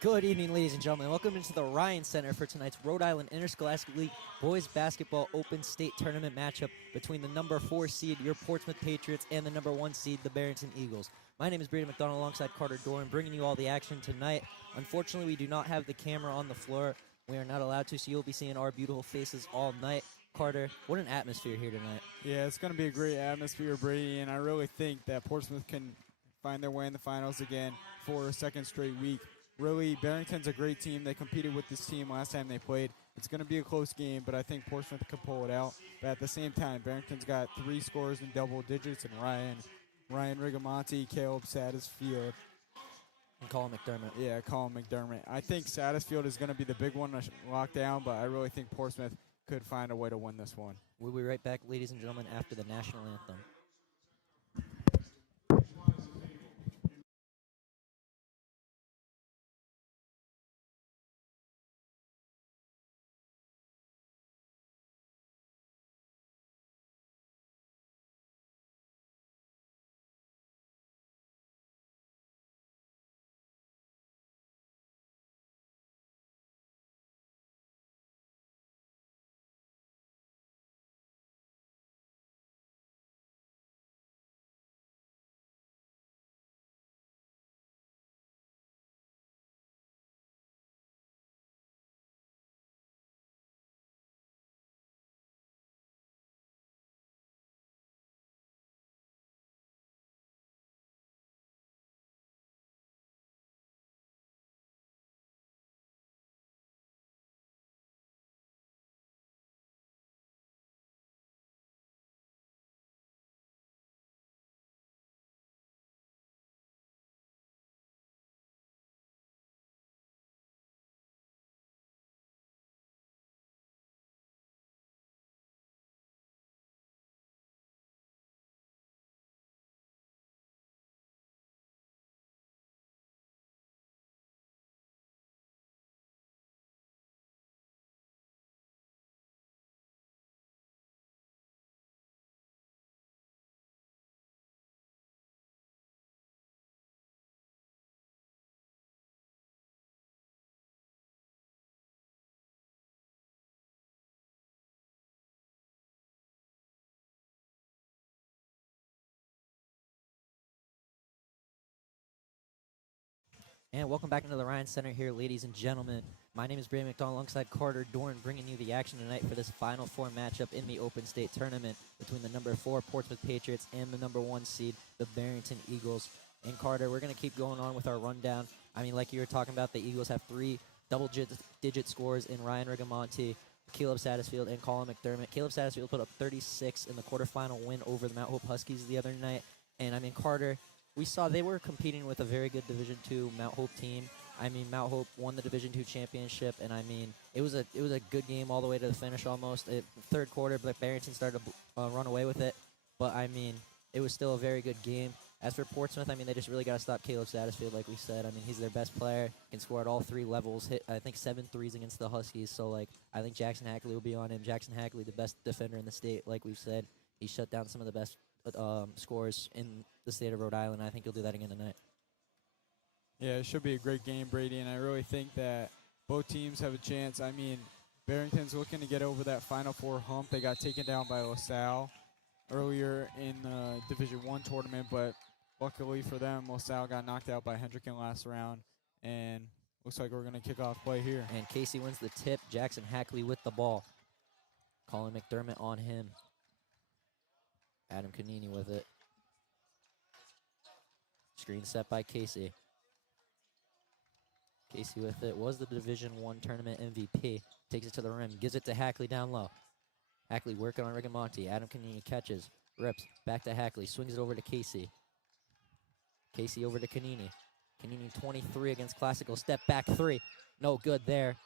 Good evening, ladies and gentlemen. Welcome into the Ryan Center for tonight's Rhode Island Interscholastic League Boys Basketball Open State Tournament matchup between the number 4 seed, your Portsmouth Patriots, and the number 1 seed, the Barrington Eagles. My name is Brady MacDonald alongside Carter Doran, bringing you all the action tonight. Unfortunately, we do not have the camera on the floor. We are not allowed to, so you'll be seeing our beautiful faces all night. Carter, what an atmosphere here tonight. Yeah, it's going to be a great atmosphere, Brady, and I really think that Portsmouth can find their way in the finals again for a second straight week. Really, Barrington's a great team. They competed with this team last time they played. It's going to be a close game, but I think Portsmouth can pull it out. But at the same time, Barrington's got 3 scores in double digits, and Ryan Rigamonti, Caleb Satterfield. And Colin McDermott. Yeah, Colin McDermott. I think Satterfield is going to be the big one to lock down, but I really think Portsmouth could find a way to win this one. We'll be right back, ladies and gentlemen, after the national anthem. And welcome back into the Ryan Center here, ladies and gentlemen. My name is Brady McDonald alongside Carter Doran, bringing you the action tonight for this Final Four matchup in the Open State Tournament between the number 4 Portsmouth Patriots and the number 1 seed, the Barrington Eagles. And Carter, we're going to keep going on with our rundown. I mean, like you were talking about, the Eagles have 3 double-digit scores in Ryan Rigamonti, Caleb Satterfield, and Colin McDermott. Caleb Satterfield put up 36 in the quarterfinal win over the Mount Hope Huskies the other night. And, I mean, Carter, we saw they were competing with a very good Division II Mount Hope team. I mean, Mount Hope won the Division II championship, and I mean, it was a good game all the way to the finish almost. Third quarter, but Barrington started to run away with it, but I mean, it was still a very good game. As for Portsmouth, I mean, they just really got to stop Caleb Satterfield, like we said. I mean, he's their best player, can score at all 3 levels, hit, I think, 7 threes against the Huskies. So, like, I think Jackson Hackley will be on him. Jackson Hackley, the best defender in the state, like we've said. He shut down some of the best scores in the state of Rhode Island. I think he'll do that again tonight. Yeah, it should be a great game, Brady, and I really think that both teams have a chance. I mean, Barrington's looking to get over that Final Four hump. They got taken down by LaSalle earlier in the Division I tournament, but luckily for them, LaSalle got knocked out by Hendricken last round, and looks like we're going to kick off play here. And Casey wins the tip. Jackson Hackley with the ball. Colin McDermott on him. Adam Canini with it. Screen set by Casey. Casey with it. Was the Division I tournament MVP. Takes it to the rim. Gives it to Hackley down low. Hackley working on Rigamonti. Adam Canini catches. Rips. Back to Hackley. Swings it over to Casey. Casey over to Canini. Canini 23 against Classical. Step back 3. No good there.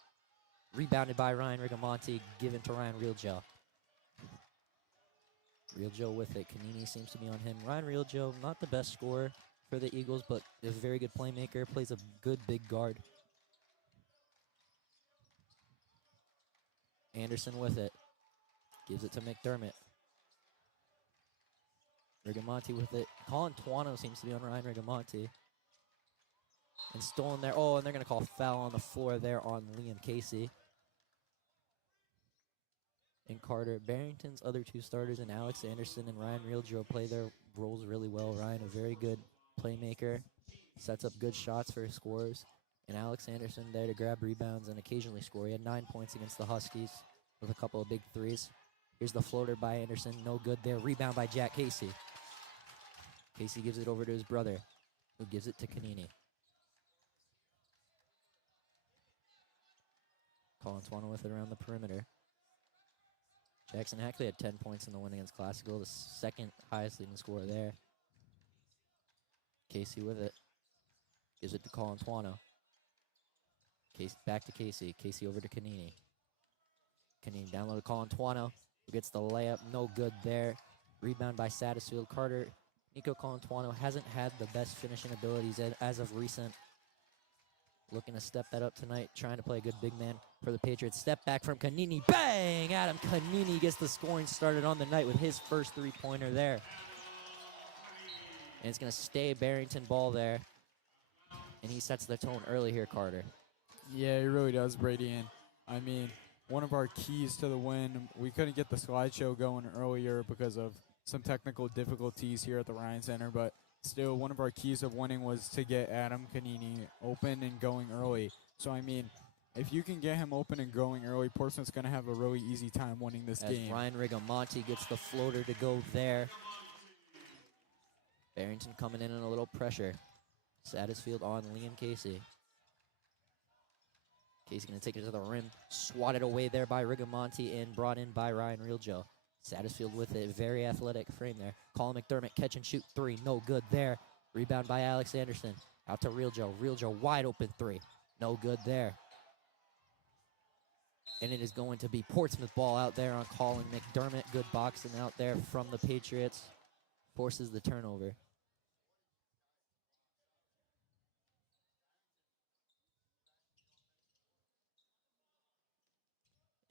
Rebounded by Ryan Rigamonti. Given to Ryan RIIL. RIIL with it. Canini seems to be on him. Ryan RIIL, not the best scorer for the Eagles, but is a very good playmaker. Plays a good big guard. Anderson with it. Gives it to McDermott. Rigamonti with it. Colin Tuano seems to be on Ryan Rigamonti. and stolen there. Oh, and they're going to call foul on the floor there on Liam Casey. And Carter, Barrington's other two starters, and Alex Anderson and Ryan RIIL play their roles really well. Ryan, a very good playmaker, sets up good shots for his scores. And Alex Anderson there to grab rebounds and occasionally score. He had 9 points against the Huskies with a couple of big threes. Here's the floater by Anderson, no good there. Rebound by Jack Casey. Casey gives it over to his brother, who gives it to Kanini. Colantuano with it around the perimeter. Jackson Hackley had 10 points in the win against Classical, the second highest leading scorer there. Casey with it. Gives it to Colantuano. Casey back to Casey. Casey over to Kanini. Kanini down low to Colantuano, who gets the layup. No good there. Rebound by Satterfield. Carter. Nico Colantuano hasn't had the best finishing abilities as of recent. Looking to step that up tonight, trying to play a good big man for the Patriots. Step back from Kanini. Bang! Adam Kanini gets the scoring started on the night with his first three-pointer there. And it's going to stay Barrington ball there. And he sets the tone early here, Carter. Yeah, he really does, Brady. And I mean, one of our keys to the win, we couldn't get the slideshow going earlier because of some technical difficulties here at the Ryan Center, but still, one of our keys of winning was to get Adam Kanini open and going early. So, I mean, if you can get him open and going early, Portsmouth's going to have a really easy time winning this game. Ryan Rigamonti gets the floater to go there. Barrington coming in a little pressure. Satterfield on Liam Casey. Casey going to take it to the rim. Swatted away there by Rigamonti and brought in by Ryan RIIL. Satterfield with a very athletic frame there. Colin McDermott catch and shoot three. No good there. Rebound by Alex Anderson. Out to RIIL. RIIL wide open three. No good there. And it is going to be Portsmouth ball out there on Colin McDermott. Good boxing out there from the Patriots. Forces the turnover.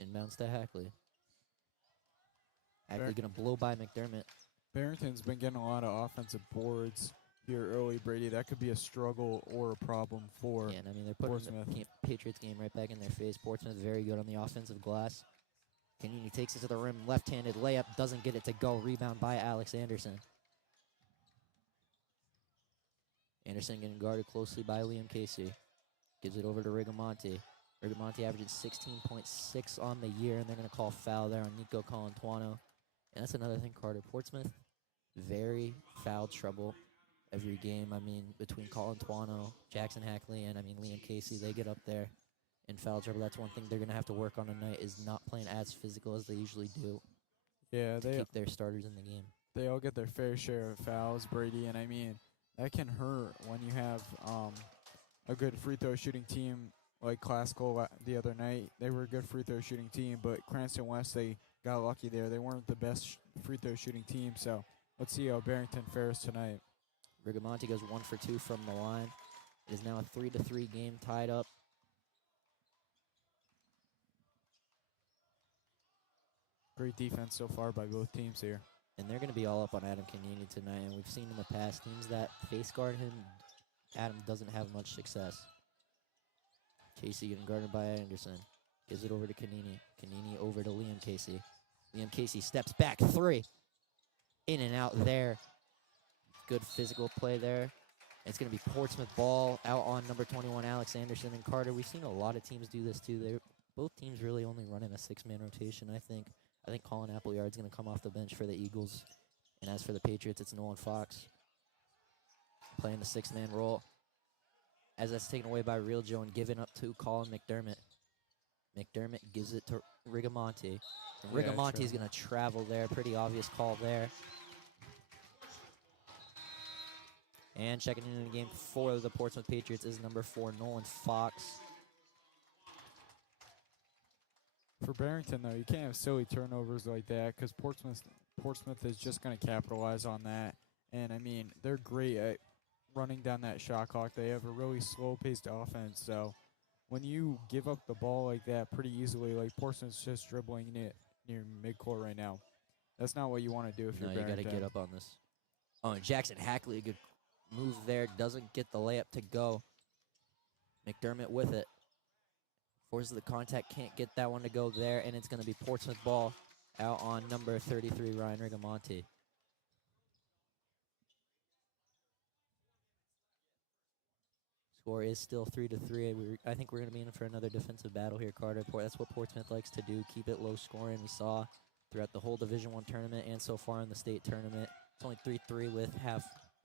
Inbounds to Hackley. Hackley going to blow by McDermott. Barrington's been getting a lot of offensive boards here early, Brady. That could be a struggle or a problem for Yeah, and I mean, they're putting Portsmouth. the Patriots game right back in their face. Portsmouth very good on the offensive glass. Kanini takes it to the rim. Left-handed layup. Doesn't get it to go. Rebound by Alex Anderson. Anderson getting guarded closely by Liam Casey. Gives it over to Rigamonti. Rigamonti averaging 16.6 on the year, and they're going to call foul there on Nico Colantuano. And that's another thing, Carter. Portsmouth, very foul trouble every game. I mean, between Colantuano, Jackson Hackley, and, I mean, Liam Casey, they get up there in foul trouble. That's one thing they're going to have to work on tonight is not playing as physical as they usually do. Yeah, to keep their starters in the game. They all get their fair share of fouls, Brady, and I mean, that can hurt when you have a good free throw shooting team like Classical the other night. They were a good free throw shooting team, but Cranston West, they got lucky there. They weren't the best free throw shooting team, so let's see how Barrington fares tonight. Rigamonti goes 1 for 2 from the line. It is now a 3-3 game tied up. Great defense so far by both teams here. And they're going to be all up on Adam Kanini tonight, and we've seen in the past teams that face guard him, Adam doesn't have much success. Casey getting guarded by Anderson. Gives it over to Kanini. Kanini over to Liam Casey. Liam Casey steps back, three. In and out there. Good physical play there. It's going to be Portsmouth ball out on number 21, Alex Anderson and Carter. We've seen a lot of teams do this too. Both teams really only running a six-man rotation, I think. I think Colin Appleyard's going to come off the bench for the Eagles. And as for the Patriots, it's Nolan Fox playing the six-man role. As that's taken away by RIIL and given up to Colin McDermott. McDermott gives it to Rigamonti. And Rigamonti's going to travel there. Pretty obvious call there. And checking into the game for the Portsmouth Patriots is number 4, Nolan Fox. For Barrington, though, you can't have silly turnovers like that because Portsmouth is just going to capitalize on that. And, I mean, they're great at running down that shot clock. They have a really slow-paced offense. So when you give up the ball like that pretty easily, like Portsmouth's just dribbling it near midcourt right now, that's not what you want to do if you're Barrington. You got to get up on this. Oh, and Jackson Hackley, a good move there. Doesn't get the layup to go. McDermott with it. Forces the contact, can't get that one to go there, and it's going to be Portsmouth ball out on number 33, Ryan Rigamonti. Score is still 3-3. I think we're going to be in for another defensive battle here, Carter. That's what Portsmouth likes to do, keep it low scoring. We saw throughout the whole Division I tournament and so far in the state tournament. It's only 3-3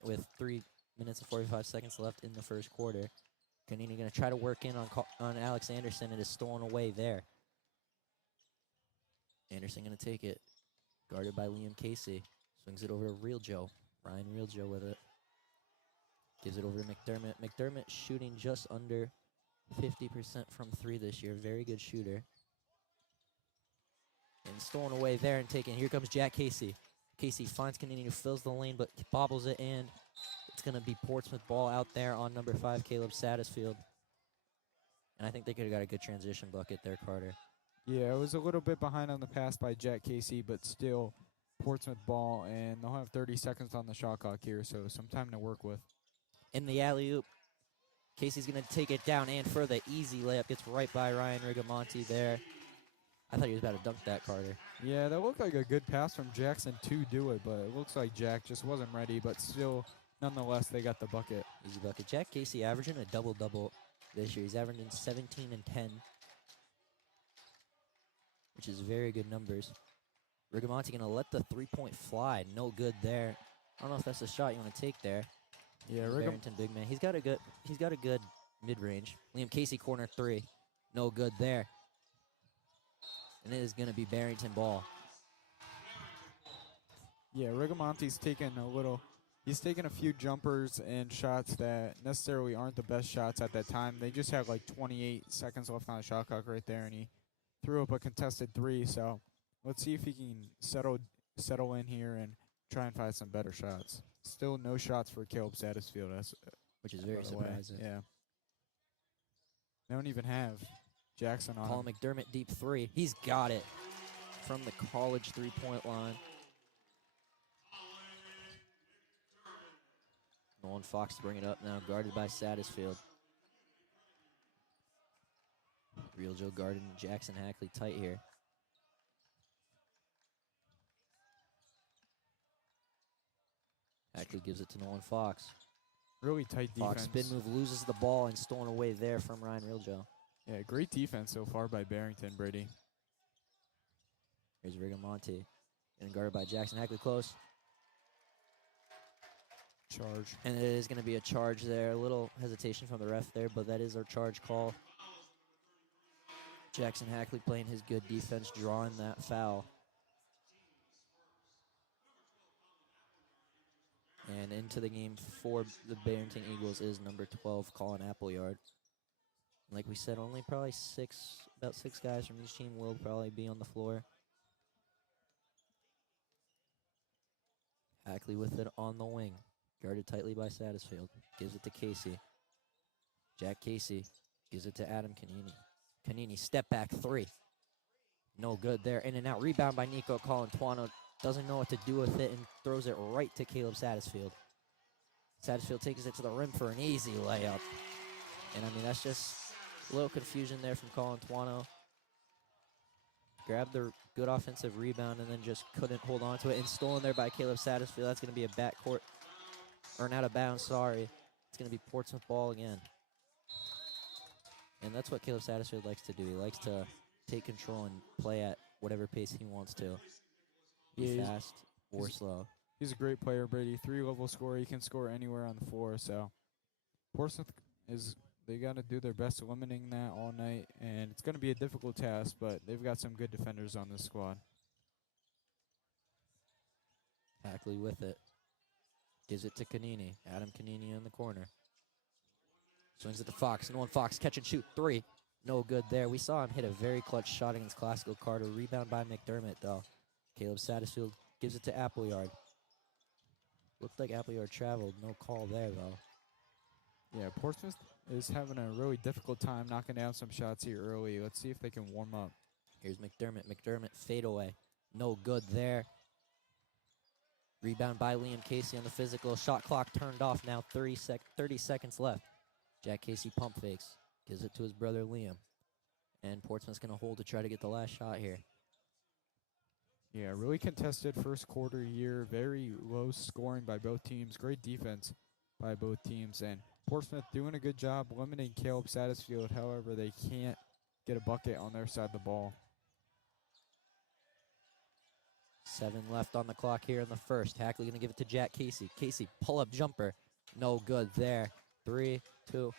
with 3 minutes and 45 seconds left in the first quarter. Canini going to try to work in on Alex Anderson. It is stolen away there. Anderson going to take it. Guarded by Liam Casey. Swings it over to Real Joe. Ryan Real Joe with it. Gives it over to McDermott. McDermott shooting just under 50% from 3 this year. Very good shooter. And stolen away there and taken. Here comes Jack Casey. Casey finds Canini, who fills the lane, but bobbles it in. It's going to be Portsmouth ball out there on number 5, Caleb Satterfield. And I think they could have got a good transition bucket there, Carter. Yeah, it was a little bit behind on the pass by Jack Casey, but still Portsmouth ball, and they'll have 30 seconds on the shot clock here, so some time to work with. In the alley-oop, Casey's going to take it down and for the easy layup. Gets right by Ryan Rigamonti there. I thought he was about to dunk that, Carter. Yeah, that looked like a good pass from Jackson to do it, but it looks like Jack just wasn't ready, but still, nonetheless, they got the bucket. Easy bucket. Jack Casey averaging a double-double this year. He's averaging 17 and 10, which is very good numbers. Rigamonti going to let the three-point fly. No good there. I don't know if that's the shot you want to take there. Yeah, Barrington, big man. He's got a good mid-range. Liam Casey, corner 3. No good there. And it is going to be Barrington ball. Yeah, Rigamonti's he's taken a few jumpers and shots that necessarily aren't the best shots at that time. They just had like 28 seconds left on the shot clock right there, and he threw up a contested 3. So let's see if he can settle in here and try and find some better shots. Still no shots for Caleb Satterfield, which is very surprising. Yeah. They don't even have Jackson on. Colin McDermott, deep 3. He's got it from the college three-point line. Nolan Fox to bring it up now, guarded by Satterfield. Real Joe guarding Jackson Hackley tight here. Hackley gives it to Nolan Fox. Really tight defense. Fox spin move, loses the ball, and stolen away there from Ryan Realjoe. Yeah, great defense so far by Barrington, Brady. Here's Rigamonti, and guarded by Jackson Hackley close. Charge. And it is going to be a charge there. A little hesitation from the ref there, but that is our charge call. Jackson Hackley playing his good defense, drawing that foul. And into the game for the Barrington Eagles is number 12, Colin Appleyard. Like we said, only probably about six guys from each team will probably be on the floor. Hackley with it on the wing. Guarded tightly by Satterfield. Gives it to Casey. Jack Casey gives it to Adam Canini. Canini, step back 3. No good there. In and out. Rebound by Nico Colantuano. Doesn't know what to do with it and throws it right to Caleb Satterfield. Satterfield takes it to the rim for an easy layup. And I mean, that's just a little confusion there from Colantuano. Grabbed the good offensive rebound and then just couldn't hold on to it. And stolen there by Caleb Satterfield. That's going to be a backcourt, or an out of bounds, sorry. It's going to be Portsmouth ball again. And that's what Caleb Satterfield likes to do. He likes to take control and play at whatever pace he wants to. Be fast or slow. He's a great player, Brady. 3-level scorer. He can score anywhere on the floor. So Portsmouth they got to do their best limiting that all night. And it's going to be a difficult task, but they've got some good defenders on this squad. Hackley with it. Gives it to Canini. Adam Canini in the corner. Swings it to Fox. Nolan Fox, catch and shoot 3. No good there. We saw him hit a very clutch shot against Classical Carter. Rebound by McDermott, though. Caleb Satterfield gives it to Appleyard. Looked like Appleyard traveled. No call there, though. Yeah, Portsmouth is having a really difficult time knocking down some shots here early. Let's see if they can warm up. Here's McDermott. McDermott fade away. No good there. Rebound by Liam Casey on the physical. Shot clock turned off now. 30 seconds left. Jack Casey pump fakes. Gives it to his brother Liam. And Portsmouth's going to hold to try to get the last shot here. Yeah, really contested first quarter here. Very low scoring by both teams. Great defense by both teams. And Portsmouth doing a good job limiting Caleb Satterfield. However, they can't get a bucket on their side of the ball. 7 left on the clock here in the first. Hackley going to give it to Jack Casey. Casey, pull-up jumper. No good there. 3, 2.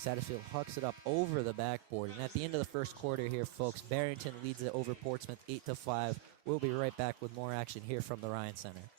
Satterfield hucks it up over the backboard. And at the end of the first quarter here, folks, Barrington leads it over Portsmouth 8-5. We'll be right back with more action here from the Ryan Center.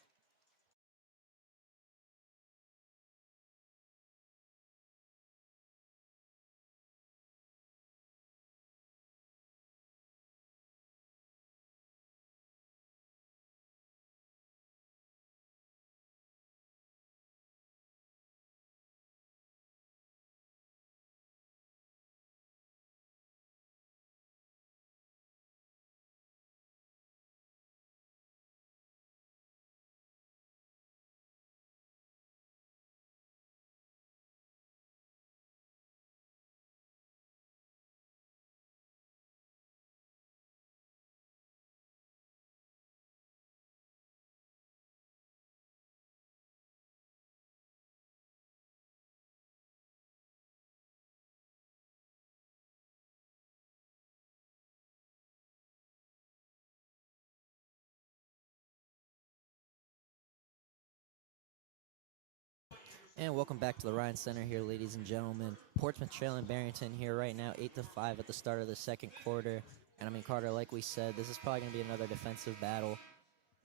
And welcome back to the Ryan Center here, ladies and gentlemen. Portsmouth trailing Barrington here right now, 8-5 at the start of the second quarter. And I mean, Carter, like we said, this is probably going to be another defensive battle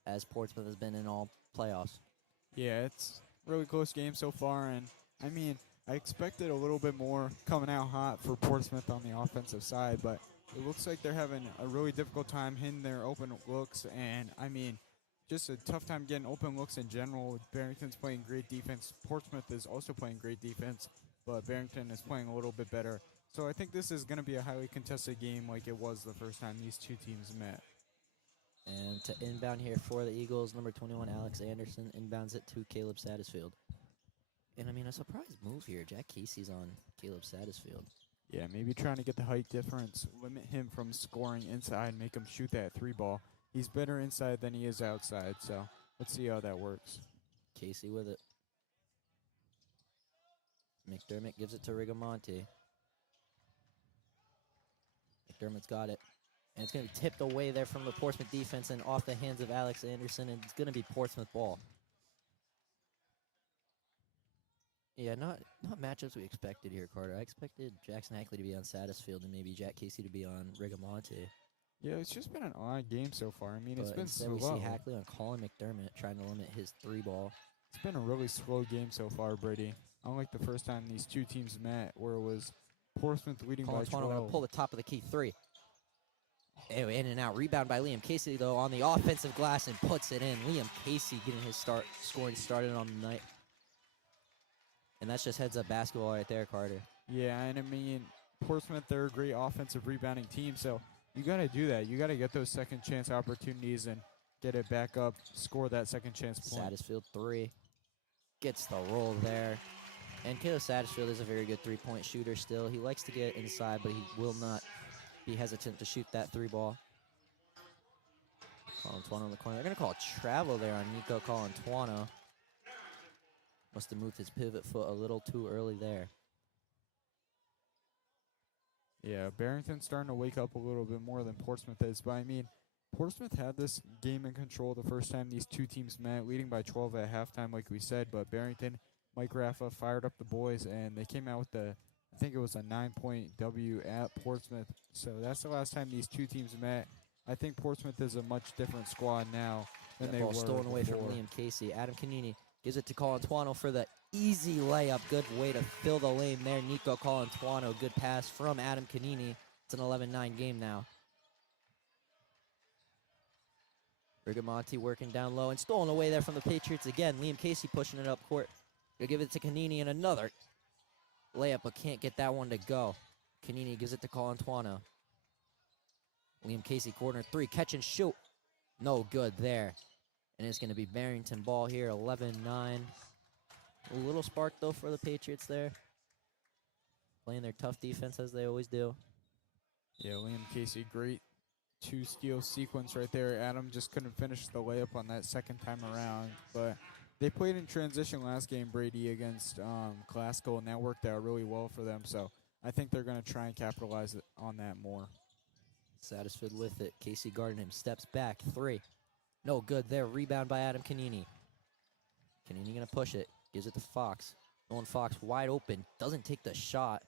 as Portsmouth has been in all playoffs. Yeah, it's a really close game so far. And, I mean, I expected a little bit more coming out hot for Portsmouth on the offensive side. But it looks like they're having a really difficult time hitting their open looks. And, I mean, just a tough time getting open looks in general. Barrington's playing great defense. Portsmouth is also playing great defense, but Barrington is playing a little bit better. So I think this is going to be a highly contested game like it was the first time these two teams met. And to inbound here for the Eagles, number 21, Alex Anderson, inbounds it to Caleb Satterfield. And I mean, a surprise move here. Jack Casey's on Caleb Satterfield. Yeah, maybe trying to get the height difference, limit him from scoring inside, make him shoot that 3-ball. He's better inside than he is outside, so let's see how that works. Casey with it. McDermott gives it to Rigamonti. McDermott's got it. And it's going to be tipped away there from the Portsmouth defense and off the hands of Alex Anderson, and it's going to be Portsmouth ball. Yeah, not matchups we expected here, Carter. I expected Jackson Hackley to be on Satterfield and maybe Jack Casey to be on Rigamonti. Yeah, it's just been an odd game so far. I mean, But it's been instead slow. we see Hackley on Colin McDermott trying to limit his 3-ball. It's been a really slow game so far, Brady. Unlike the first time these two teams met, where it was Portsmouth leading Colin by Twano 12. going to pull the top of the key 3. Anyway, in and out. Rebound by Liam Casey, though, on the offensive glass and puts it in. Liam Casey getting his scoring started on the night. And that's just heads-up basketball right there, Carter. Yeah, and I mean, Portsmouth, they're a great offensive rebounding team, so you got to do that. You got to get those second chance opportunities and get it back up, score that second chance point. Satterfield 3. Gets the roll there. And Caleb Satterfield is a very good three-point shooter still. He likes to get inside, but he will not be hesitant to shoot that 3-ball. Colantuano on the corner. They're going to call a travel there on Nico Colantuano. Must have moved his pivot foot a little too early there. Yeah, Barrington's starting to wake up a little bit more than Portsmouth is. But, I mean, Portsmouth had this game in control the first time these two teams met, leading by 12 at halftime, like we said. But Barrington, Mike Raffa fired up the boys, and they came out with I think it was a 9-point W at Portsmouth. So that's the last time these two teams met. I think Portsmouth is a much different squad now than they Ball were stolen away from before. Liam Casey. Adam Canini gives it to Colantuano for the easy layup. Good way to fill the lane there. Nico Colantuano. Good pass from Adam Canini. It's an 11-9 game now. Rigamonti working down low and stolen away there from the Patriots again. Liam Casey pushing it up court. He'll give it to Canini and another layup, but can't get that one to go. Canini gives it to Colantuano. Liam Casey, corner 3, catch and shoot. No good there. And it's going to be Barrington ball here, 11-9. A little spark, though, for the Patriots there. playing their tough defense as they always do. Yeah, Liam Casey, great two-steal sequence right there. Adam just couldn't finish the layup on that second time around. But they played in transition last game, Brady, against Glasgow, and that worked out really well for them. So I think they're going to try and capitalize on that more. Satterfield with it. Casey guarding him. Steps back. 3. No good there. Rebound by Adam Canini. Canini going to push it. Gives it to Fox. Nolan Fox wide open. Doesn't take the shot.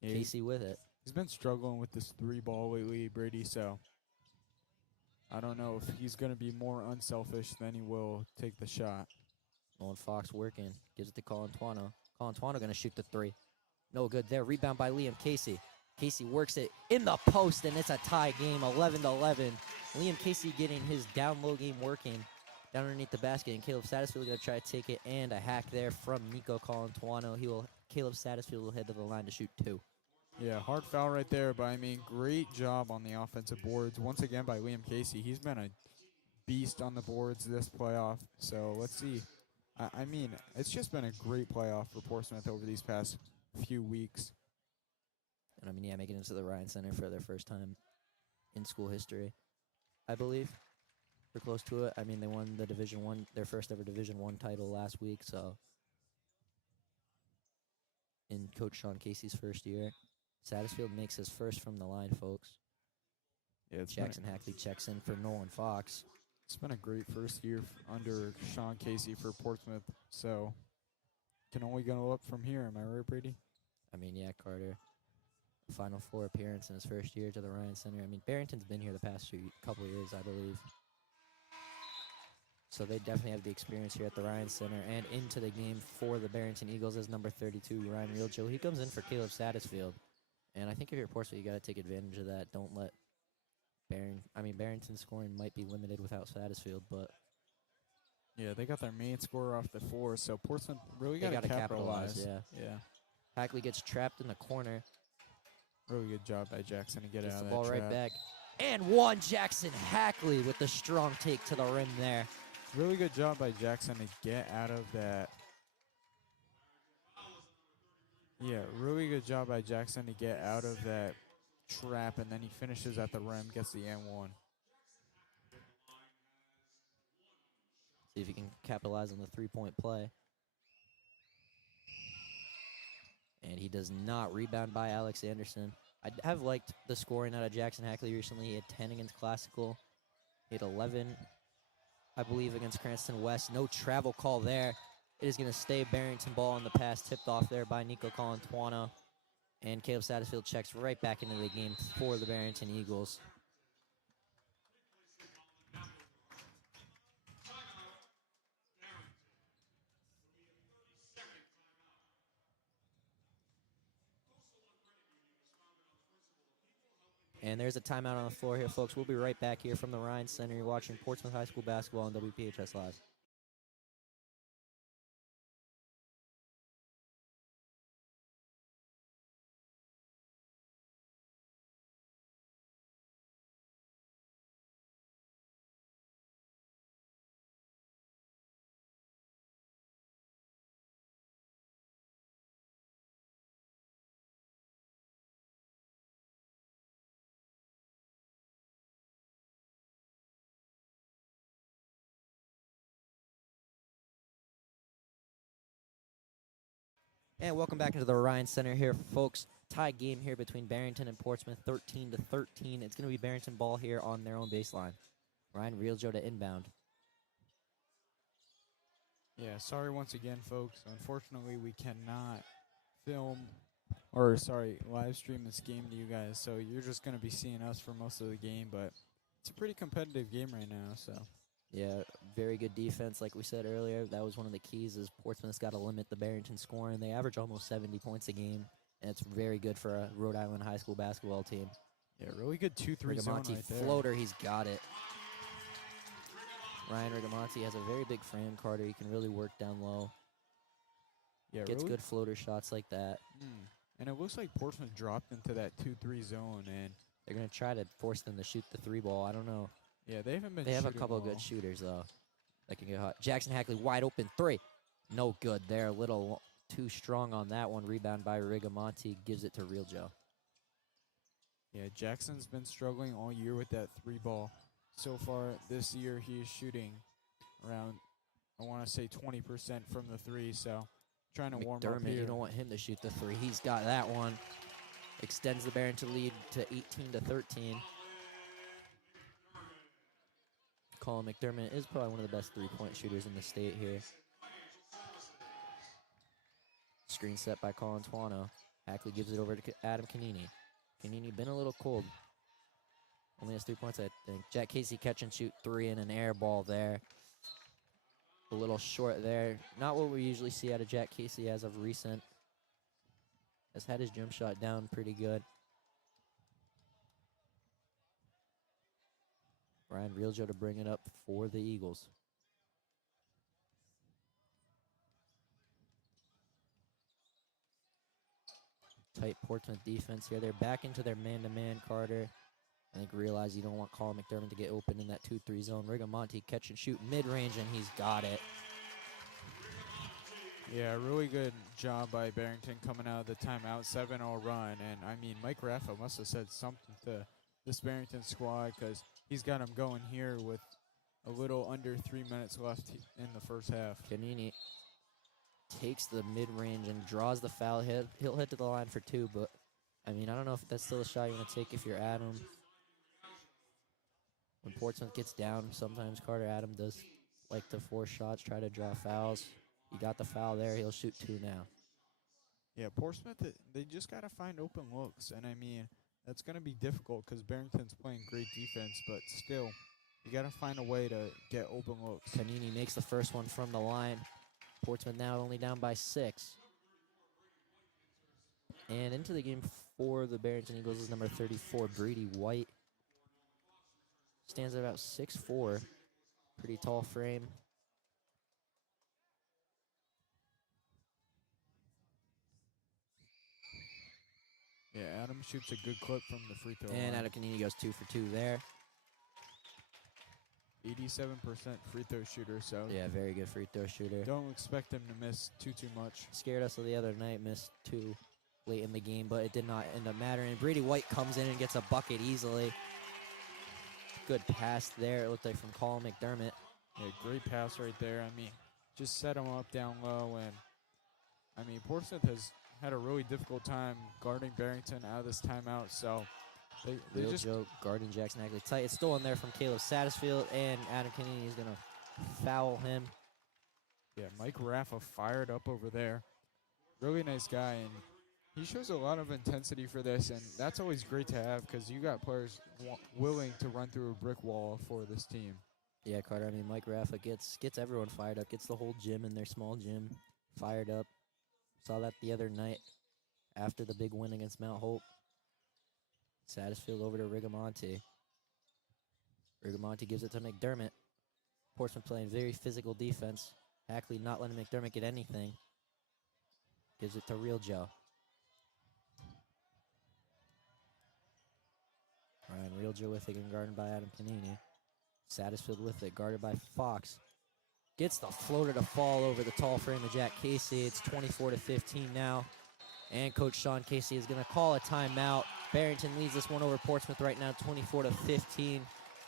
Yeah, Casey with it. he's been struggling with this 3-ball lately, Brady, so I don't know if he's going to be more unselfish than he will take the shot. Nolan Fox working. Gives it to Colantuano. Colantuano going to shoot the 3. No good there. Rebound by Liam Casey. Casey works it in the post, and it's a tie game, 11-11. Liam Casey getting his down-low game working down underneath the basket, and Caleb Satterfield going to try to take it, and a hack there from Nico Colantuano. Caleb Satterfield will head to the line to shoot 2. Yeah, hard foul right there, but I mean, great job on the offensive boards. Once again by Liam Casey. He's been a beast on the boards this playoff, so let's see. I mean, it's just been a great playoff for Portsmouth over these past few weeks. And I mean, yeah, making it to the Ryan Center for their first time in school history, I believe. We're close to it. I mean, they won the Division One, their first ever Division One title last week. So, in Coach Sean Casey's first year, Satterfield makes his first from the line, folks. Yeah, Jackson Hackley checks in for Nolan Fox. It's been a great first year under Sean Casey for Portsmouth, so can only go up from here. Am I right, Brady? I mean, yeah, Carter. Final Four appearance in his first year to the Ryan Center. I mean, Barrington's been here the past couple of years, I believe. So they definitely have the experience here at the Ryan Center and into the game for the Barrington Eagles as number 32, Ryan RIIL. He comes in for Caleb Satterfield. And I think if you're Portsmouth, you got to take advantage of that. Don't let Barrington's scoring might be limited without Satterfield, but yeah, they got their main scorer off the floor, so Portsmouth really got to capitalize. Yeah. Hackley gets trapped in the corner. Really good job by Jackson to get Gets out the of ball that trap. right back. And one Jackson Hackley with the strong take to the rim there. Really good job by Jackson to get out of that. Yeah, really good job by Jackson to get out of that trap, and then he finishes at the rim, gets the N1. See if he can capitalize on the three-point play. And he does not. Rebound by Alex Anderson. I have liked the scoring out of Jackson Hackley recently. He had 10 against Classical. He had 11, I believe, against Cranston West. No travel call there. It is going to stay Barrington ball on the pass, tipped off there by Nico Colantuano. And Caleb Satterfield checks right back into the game for the Barrington Eagles. And there's a timeout on the floor here, folks. We'll be right back here from the Ryan Center. You're watching Portsmouth High School basketball on WPHS Live. And welcome back into the Ryan Center here, folks. Tie game here between Barrington and Portsmouth, 13-13. It's going to be Barrington ball here on their own baseline. Ryan RIIL to inbound. Yeah, sorry once again, folks. Unfortunately, we cannot live stream this game to you guys, so you're just going to be seeing us for most of the game, but it's a pretty competitive game right now, so. Yeah, very good defense. Like we said earlier, that was one of the keys is Portsmouth's got to limit the Barrington scoring. They average almost 70 points a game, and it's very good for a Rhode Island high school basketball team. Yeah, really good 2-3 zone right there. Floater, he's got it. Ryan Rigamonti has a very big frame, Carter. He can really work down low. Yeah, Gets really good floater shots like that. And it looks like Portsmouth dropped into that 2-3 zone, and they're going to try to force them to shoot the three ball. I don't know. Yeah, they haven't been They have a shooting couple well. good shooters, though, that can get hot. Jackson Hackley, wide open three. No good there. A little too strong on that one. Rebound by Rigamonti, gives it to Real Joe. Yeah, Jackson's been struggling all year with that 3-ball. So far this year, he is shooting around, I want to say 20% from the 3, so trying to warm up McDermott, here. you don't want him to shoot the 3. He's got that one. Extends the Barrington lead to 18-13. Colin McDermott is probably one of the best three-point shooters in the state here. Screen set by Colin Tuano. Hackley gives it over to Adam Canini. Canini been a little cold. Only has 3 points, I think. Jack Casey catch and shoot 3 and an air ball there. A little short there. Not what we usually see out of Jack Casey as of recent. Has had his jump shot down pretty good. Ryan Realjo to bring it up for the Eagles. Tight Portsmouth defense here. They're back into their man-to-man, Carter. I think realize you don't want Colin McDermott to get open in that 2-3 zone. Rigamonti catch and shoot mid-range, and he's got it. Yeah, really good job by Barrington coming out of the timeout, 7-0 run. And, I mean, Mike Raffa must have said something to this Barrington squad because he's got him going here with a little under 3 minutes left in the first half. Canini takes the mid-range and draws the foul. He'll head to the line for 2, but, I mean, I don't know if that's still a shot you want to take if you're Adam. When Portsmouth gets down, sometimes Carter Adam does like to force shots, try to draw fouls. He got the foul there. He'll shoot 2 now. Yeah, Portsmouth, they just got to find open looks. And, I mean, that's going to be difficult because Barrington's playing great defense, but still, you got to find a way to get open looks. Canini makes the first one from the line. Portsmouth now only down by 6. And into the game for the Barrington Eagles is number 34, Brady White. Stands at about 6'4", pretty tall frame. Yeah, Adam shoots a good clip from the free throw And line. Adam Canini goes 2 for 2 there. 87% free throw shooter, so Yeah, very good free throw shooter. don't expect him to miss too much. Scared us the other night, missed 2 late in the game, but it did not end up mattering. Brady White comes in and gets a bucket easily. Good pass there, it looked like from Colin McDermott. Yeah, great pass right there. I mean, just set him up down low. And, I mean, Portsmouth has had a really difficult time guarding Barrington out of this timeout. So they Real just Joe guarding Jackson Hackley tight. It's stolen there from Caleb Satterfield, and Adam Canini is going to foul him. Yeah, Mike Raffa fired up over there. Really nice guy, and he shows a lot of intensity for this, and that's always great to have because you got players willing to run through a brick wall for this team. Yeah, Carter, I mean, Mike Raffa gets everyone fired up, gets the whole gym in their small gym fired up. Saw that the other night after the big win against Mount Hope. Satterfield over to Rigamonti. Rigamonti gives it to McDermott. Portsmouth playing very physical defense. Hackley not letting McDermott get anything. Gives it to Real Joe. Ryan Real Joe with it, and guarded by Adam Canini. Satterfield with it, guarded by Fox. Gets the floater to fall over the tall frame of Jack Casey. It's 24-15 now. And Coach Sean Casey is going to call a timeout. Barrington leads this one over Portsmouth right now, 24-15.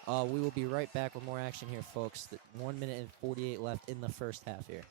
We will be right back with more action here, folks. 1 minute and 48 left in the first half here.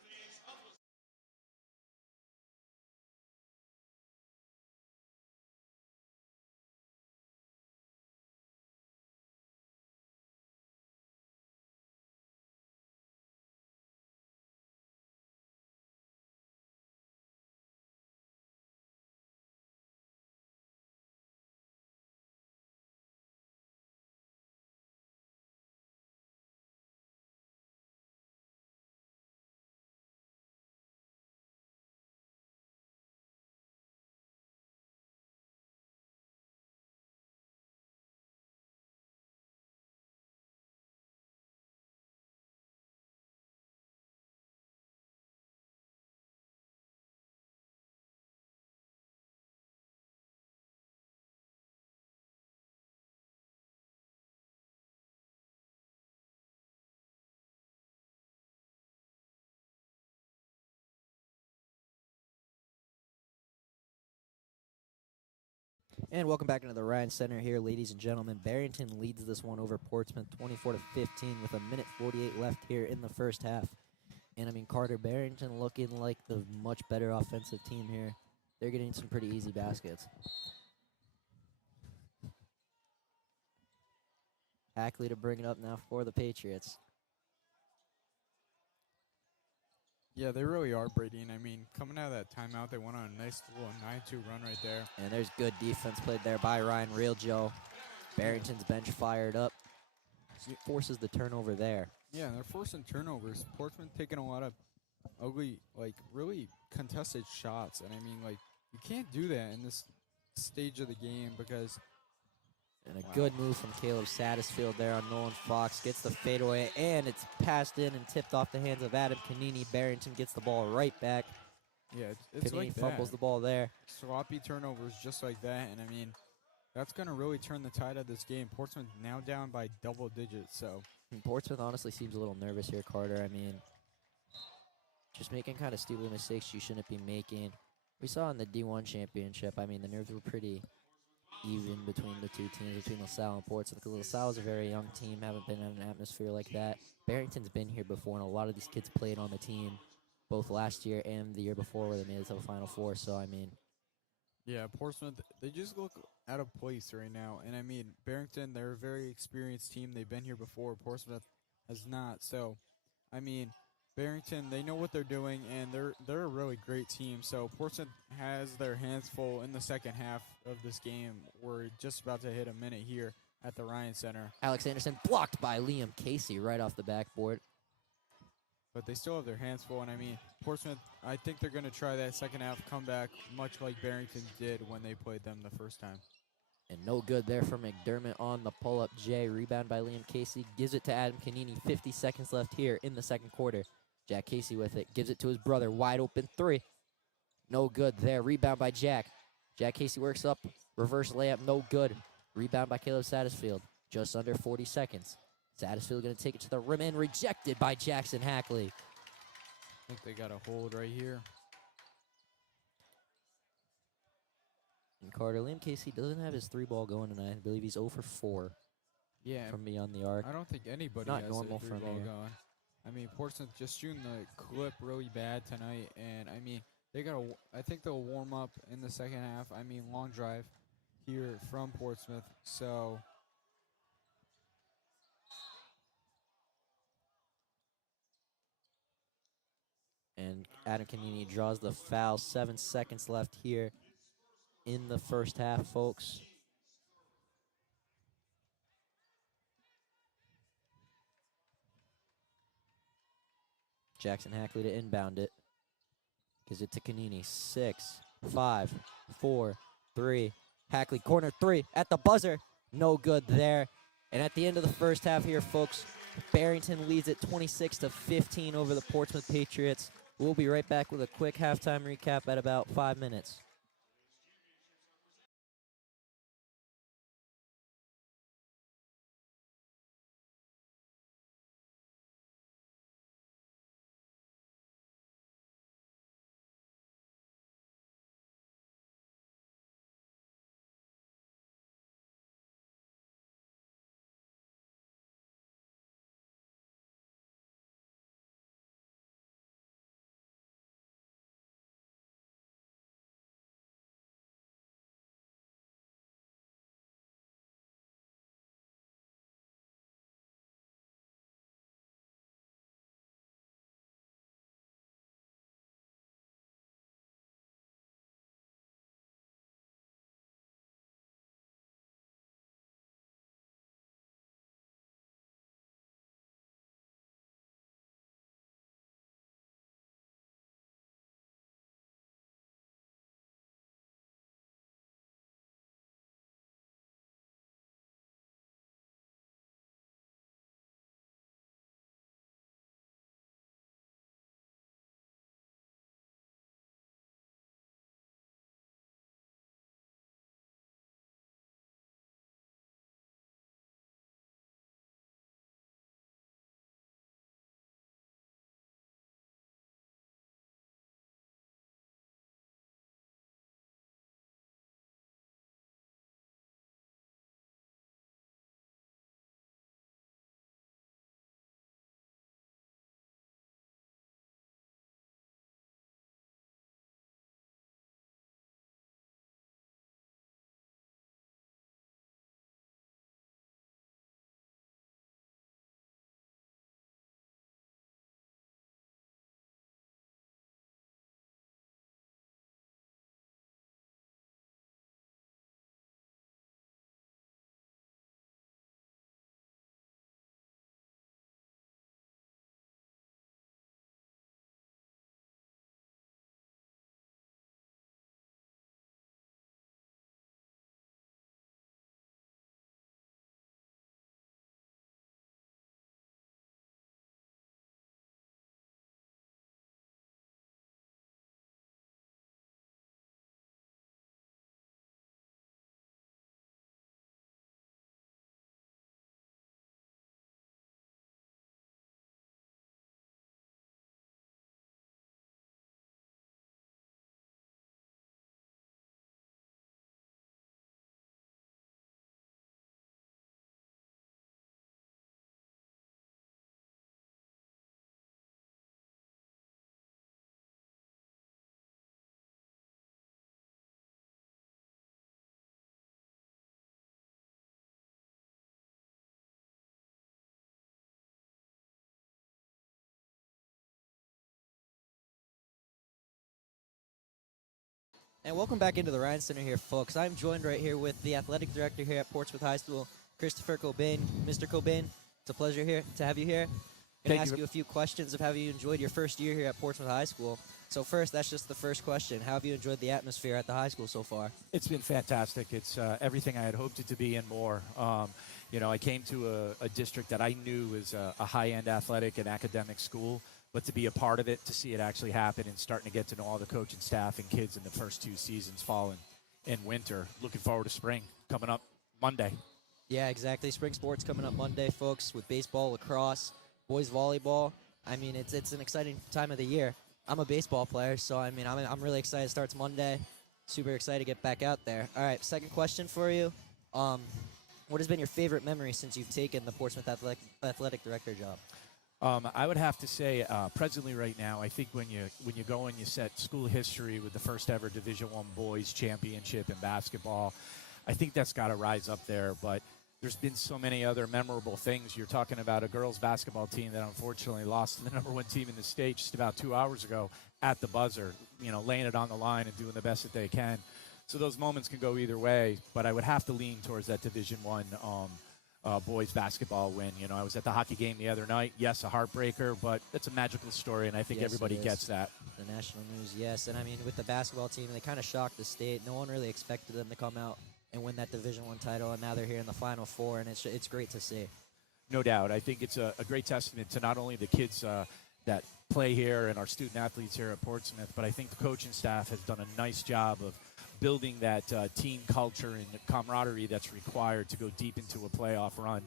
And welcome back into the Ryan Center here, ladies and gentlemen. Barrington leads this one over Portsmouth 24-15 with a minute 48 left here in the first half. And I mean, Carter, Barrington looking like the much better offensive team here. They're getting some pretty easy baskets. Hackley to bring it up now for the Patriots. Yeah, they really are, Brady. And I mean, coming out of that timeout, they went on a nice little 9-2 run right there. And there's good defense played there by RIIL, Joe. Barrington's bench fired up. Forces the turnover there. Yeah, and they're forcing turnovers. Portsmouth taking a lot of ugly, like, really contested shots. And I mean, like, you can't do that in this stage of the game because And a good move from Caleb Satterfield there on Nolan Fox. Gets the fadeaway, and it's passed in and tipped off the hands of Adam Canini. Barrington gets the ball right back. yeah, it's Canini like that. fumbles the ball there. Sloppy turnovers just like that. And I mean, that's going to really turn the tide of this game. Portsmouth now down by double digits. So, And Portsmouth honestly seems a little nervous here, Carter. I mean, just making kind of stupid mistakes you shouldn't be making. We saw in the D1 championship, I mean, the nerves were pretty even between the two teams, between LaSalle and Portsmouth. Because LaSalle is a very young team, haven't been in an atmosphere like that. Barrington's been here before, and a lot of these kids played on the team both last year and the year before where they made it to the Final Four. So, I mean, yeah, Portsmouth, they just look out of place right now. And I mean, Barrington, they're a very experienced team. They've been here before. Portsmouth has not. So, I mean, Barrington, they know what they're doing, and they're a really great team. So Portsmouth has their hands full in the second half of this game. We're just about to hit a minute here at the Ryan Center. Alex Anderson blocked by Liam Casey right off the backboard. But they still have their hands full, and I mean, Portsmouth, I think they're going to try that second half comeback, much like Barrington did when they played them the first time. And no good there for McDermott on the pull-up J. Rebound by Liam Casey. Gives it to Adam Canini. 50 seconds left here in the second quarter. Jack Casey with it. Gives it to his brother. Wide open three. No good there. Rebound by Jack. Jack Casey works up. Reverse layup. No good. Rebound by Caleb Satterfield. Just under 40 seconds. Satterfield going to take it to the rim and rejected by Jackson Hackley. I think they got a hold right here. And Carter, Liam Casey doesn't have his three ball going tonight. I believe he's 0 for 4 from beyond the arc. I don't think anybody Not has normal a three from ball here. going. I mean, Portsmouth just shooting the clip really bad tonight, and I mean, I think they'll warm up in the second half. I mean, long drive here from Portsmouth. So, And Adam Canini draws the foul. 7 seconds left here in the first half, folks. Jackson Hackley to inbound it. Gives it to Canini. 6, 5, 4, 3. Hackley, corner three at the buzzer. No good there. And at the end of the first half here, folks, Barrington leads it 26-15 over the Portsmouth Patriots. We'll be right back with a quick halftime recap at about 5 minutes. And welcome back into the Ryan Center here, folks. I'm joined right here with the athletic director here at Portsmouth High School, Christopher Cobain. Mr. Cobain, it's a pleasure here to have you here. I'm going to ask you a few questions of how you enjoyed your first year here at Portsmouth High School. So first, that's just the first question. How have you enjoyed the atmosphere at the high school so far? It's been fantastic. It's everything I had hoped it to be and more. I came to a district that I knew was a high-end athletic and academic school, but to be a part of it, to see it actually happen and starting to get to know all the coaching staff and kids in the first 2 seasons, fall and winter. Looking forward to spring coming up Monday. Yeah, exactly. Spring sports coming up Monday, folks, with baseball, lacrosse, boys volleyball. I mean, it's an exciting time of the year. I'm a baseball player, so I mean, I'm really excited. It starts Monday. Super excited to get back out there. All right, second question for you. What has been your favorite memory since you've taken the Portsmouth athletic director job? I would have to say, presently right now, I think when you go and you set school history with the first ever Division I boys championship in basketball, I think that's got to rise up there. But there's been so many other memorable things. You're talking about a girls basketball team that unfortunately lost to the number 1 team in the state just about 2 hours ago at the buzzer, laying it on the line and doing the best that they can. So those moments can go either way, but I would have to lean towards that Division I boys basketball win. I was at the hockey game the other night. Yes, a heartbreaker, but it's a magical story, and I think everybody gets that. The national news, yes. And I mean, with the basketball team, they kind of shocked the state. No one really expected them to come out and win that Division I title, and now they're here in the Final Four, and it's great to see. No doubt. I think it's a great testament to not only the kids that play here and our student athletes here at Portsmouth, but I think the coaching staff has done a nice job of building that team culture and camaraderie that's required to go deep into a playoff run.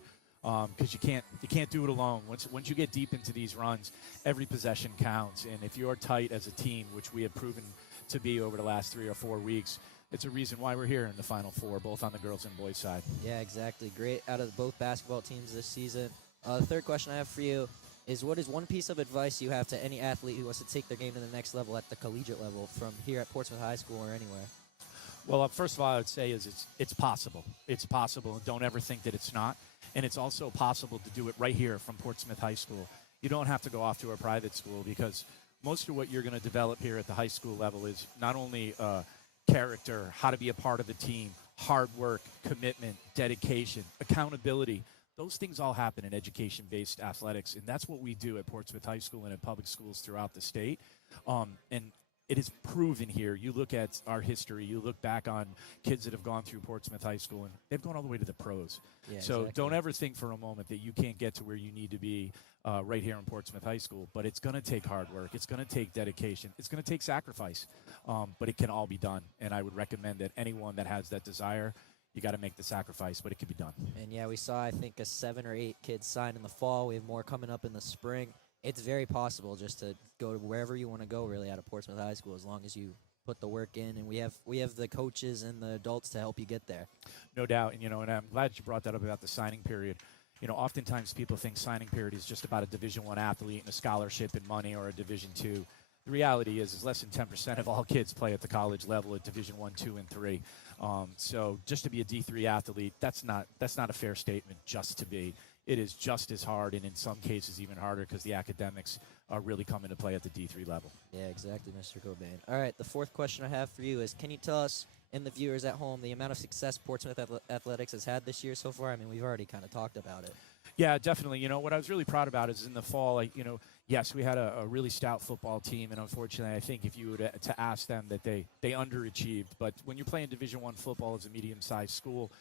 Because you can't do it alone. Once you get deep into these runs, every possession counts, and if you're tight as a team, which we have proven to be over the last 3 or 4 weeks, it's a reason why we're here in the Final Four, both on the girls and boys side. Yeah, exactly. Great out of both basketball teams this season. The third question I have for you is, what is one piece of advice you have to any athlete who wants to take their game to the next level at the collegiate level from here at Portsmouth High School or anywhere? Well, first of all, I would say it's possible. It's possible, and don't ever think that it's not. And it's also possible to do it right here from Portsmouth High School. You don't have to go off to a private school, because most of what you're going to develop here at the high school level is not only character, how to be a part of the team, hard work, commitment, dedication, accountability. Those things all happen in education-based athletics, and that's what we do at Portsmouth High School and at public schools throughout the state. And it is proven here. You look at our history, you look back on kids that have gone through Portsmouth High School, and they've gone all the way to the pros. Yeah, so exactly. Don't ever think for a moment that you can't get to where you need to be right here in Portsmouth High School. But it's going to take hard work. It's going to take dedication. It's going to take sacrifice. But it can all be done. And I would recommend that anyone that has that desire, you got to make the sacrifice, but it can be done. And yeah, we saw, I think, 7 or 8 kids sign in the fall. We have more coming up in the spring. It's very possible just to go to wherever you want to go, really, out of Portsmouth High School, as long as you put the work in. And we have the coaches and the adults to help you get there. No doubt. And I'm glad you brought that up about the signing period. Oftentimes people think signing period is just about a Division I athlete and a scholarship and money, or a Division II. The reality is less than 10% of all kids play at the college level at Division I, II, and III. So just to be a D3 athlete, that's not a fair statement. Just to be. It is just as hard, and in some cases even harder, because the academics are really coming to play at the D3 level. Yeah, exactly, Mr. Cobain. All right, the fourth question I have for you is, can you tell us and the viewers at home the amount of success Portsmouth Athletics has had this year so far? I mean, we've already kind of talked about it. Yeah, definitely. What I was really proud about is in the fall, yes, we had a really stout football team, and unfortunately, I think if you were to ask them, that they underachieved. But when you're playing Division I football as a medium-sized school,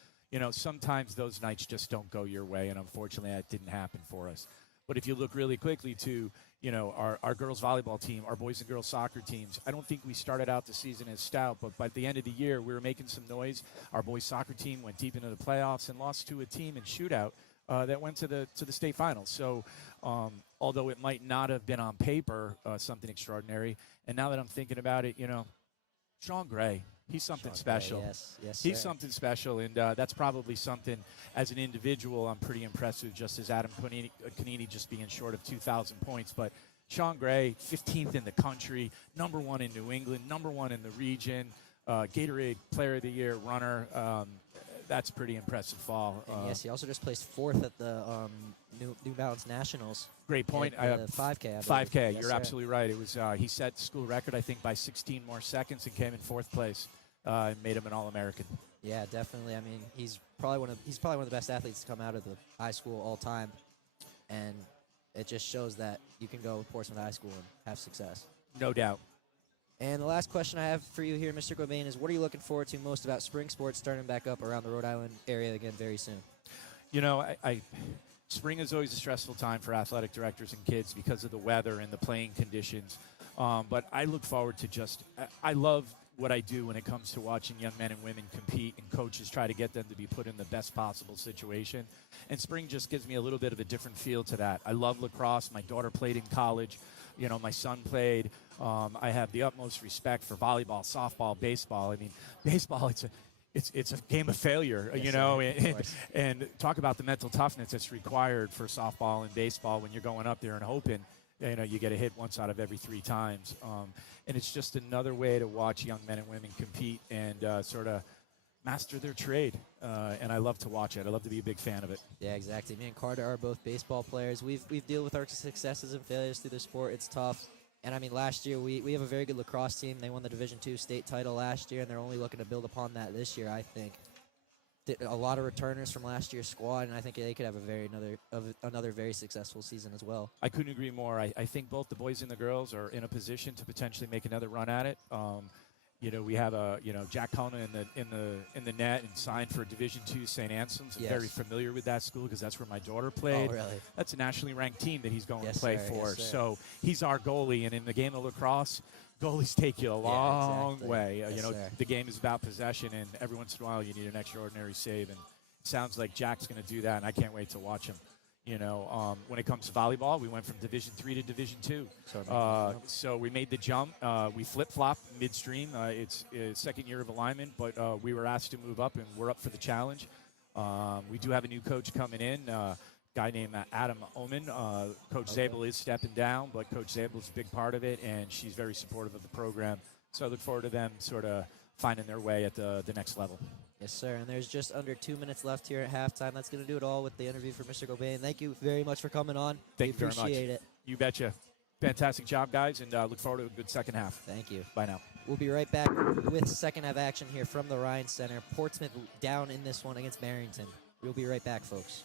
sometimes those nights just don't go your way, and unfortunately that didn't happen for us. But if you look really quickly to, our girls volleyball team, our boys and girls soccer teams, I don't think we started out the season as stout, but by the end of the year, we were making some noise. Our boys soccer team went deep into the playoffs and lost to a team in shootout that went to the state finals. So although it might not have been on paper something extraordinary, and now that I'm thinking about it, Sean Gray, he's something special. Gray, yes, he's sir. something special, and that's probably something as an individual I'm pretty impressed with, just as Adam Canini just being short of 2,000 points. But Sean Gray, 15th in the country, number 1 in New England, number 1 in the region, Gatorade Player of the Year runner. That's pretty impressive fall. And yes, he also just placed 4th at the New Balance Nationals. Great point. At the 5K. 5K. Yes, You're sir. absolutely right. It was he set school record, I think, by 16 more seconds and came in 4th place and made him an All-American. Yeah, definitely. I mean, he's probably one of the best athletes to come out of the high school all time, and it just shows that you can go with Portsmouth High School and have success. No doubt. And the last question I have for you here, Mr. Gobain, is what are you looking forward to most about spring sports starting back up around the Rhode Island area again very soon? You know, spring is always a stressful time for athletic directors and kids because of the weather and the playing conditions. But I look forward to I love what I do when it comes to watching young men and women compete and coaches try to get them to be put in the best possible situation. And spring just gives me a little bit of a different feel to that. I love lacrosse. My daughter played in college. You know, my son played. I have the utmost respect for volleyball, softball, baseball. I mean, baseball, it's a game of failure, yes, you know, and talk about the mental toughness that's required for softball and baseball when you're going up there and hoping, you know, you get a hit once out of every 3 times. And it's just another way to watch young men and women compete and sort of master their trade. And I love to watch it. I love to be a big fan of it. Yeah, exactly. Me and Carter are both baseball players. We've dealt with our successes and failures through the sport. It's tough. And, I mean, last year we have a very good lacrosse team. They won the Division II state title last year, and they're only looking to build upon that this year, I think. A lot of returners from last year's squad, and I think they could have another very successful season as well. I couldn't agree more. I think both the boys and the girls are in a position to potentially make another run at it. You know, we have Jack Kona in the net and signed for Division II St. Anselm's. I'm yes. very familiar with that school because that's where my daughter played. Oh, really? That's a nationally ranked team that he's going yes, to play sir. for. Yes, so he's our goalie, and in the game of lacrosse, goalies take you a long exactly. way. Yes, you know, sir. the game is about possession, and every once in a while you need an extraordinary save, and it sounds like Jack's going to do that, and I can't wait to watch him. You know, when it comes to volleyball, we went from Division III to Division II. So we made the jump. We flip-flopped midstream. It's second year of alignment, but we were asked to move up, and we're up for the challenge. We do have a new coach coming in, a guy named Adam Omen. Coach Zabel is stepping down, but Coach Zabel is a big part of it, and she's very supportive of the program. So I look forward to them sort of finding their way at the next level. Yes, sir. And there's just under 2 minutes left here at halftime. That's going to do it all with the interview for Mr. Gobain. Thank you very much for coming on. Thank you very much. Appreciate it. You betcha. Fantastic job, guys, and look forward to a good second half. Thank you. Bye now. We'll be right back with second half action here from the Ryan Center. Portsmouth down in this one against Barrington. We'll be right back, folks.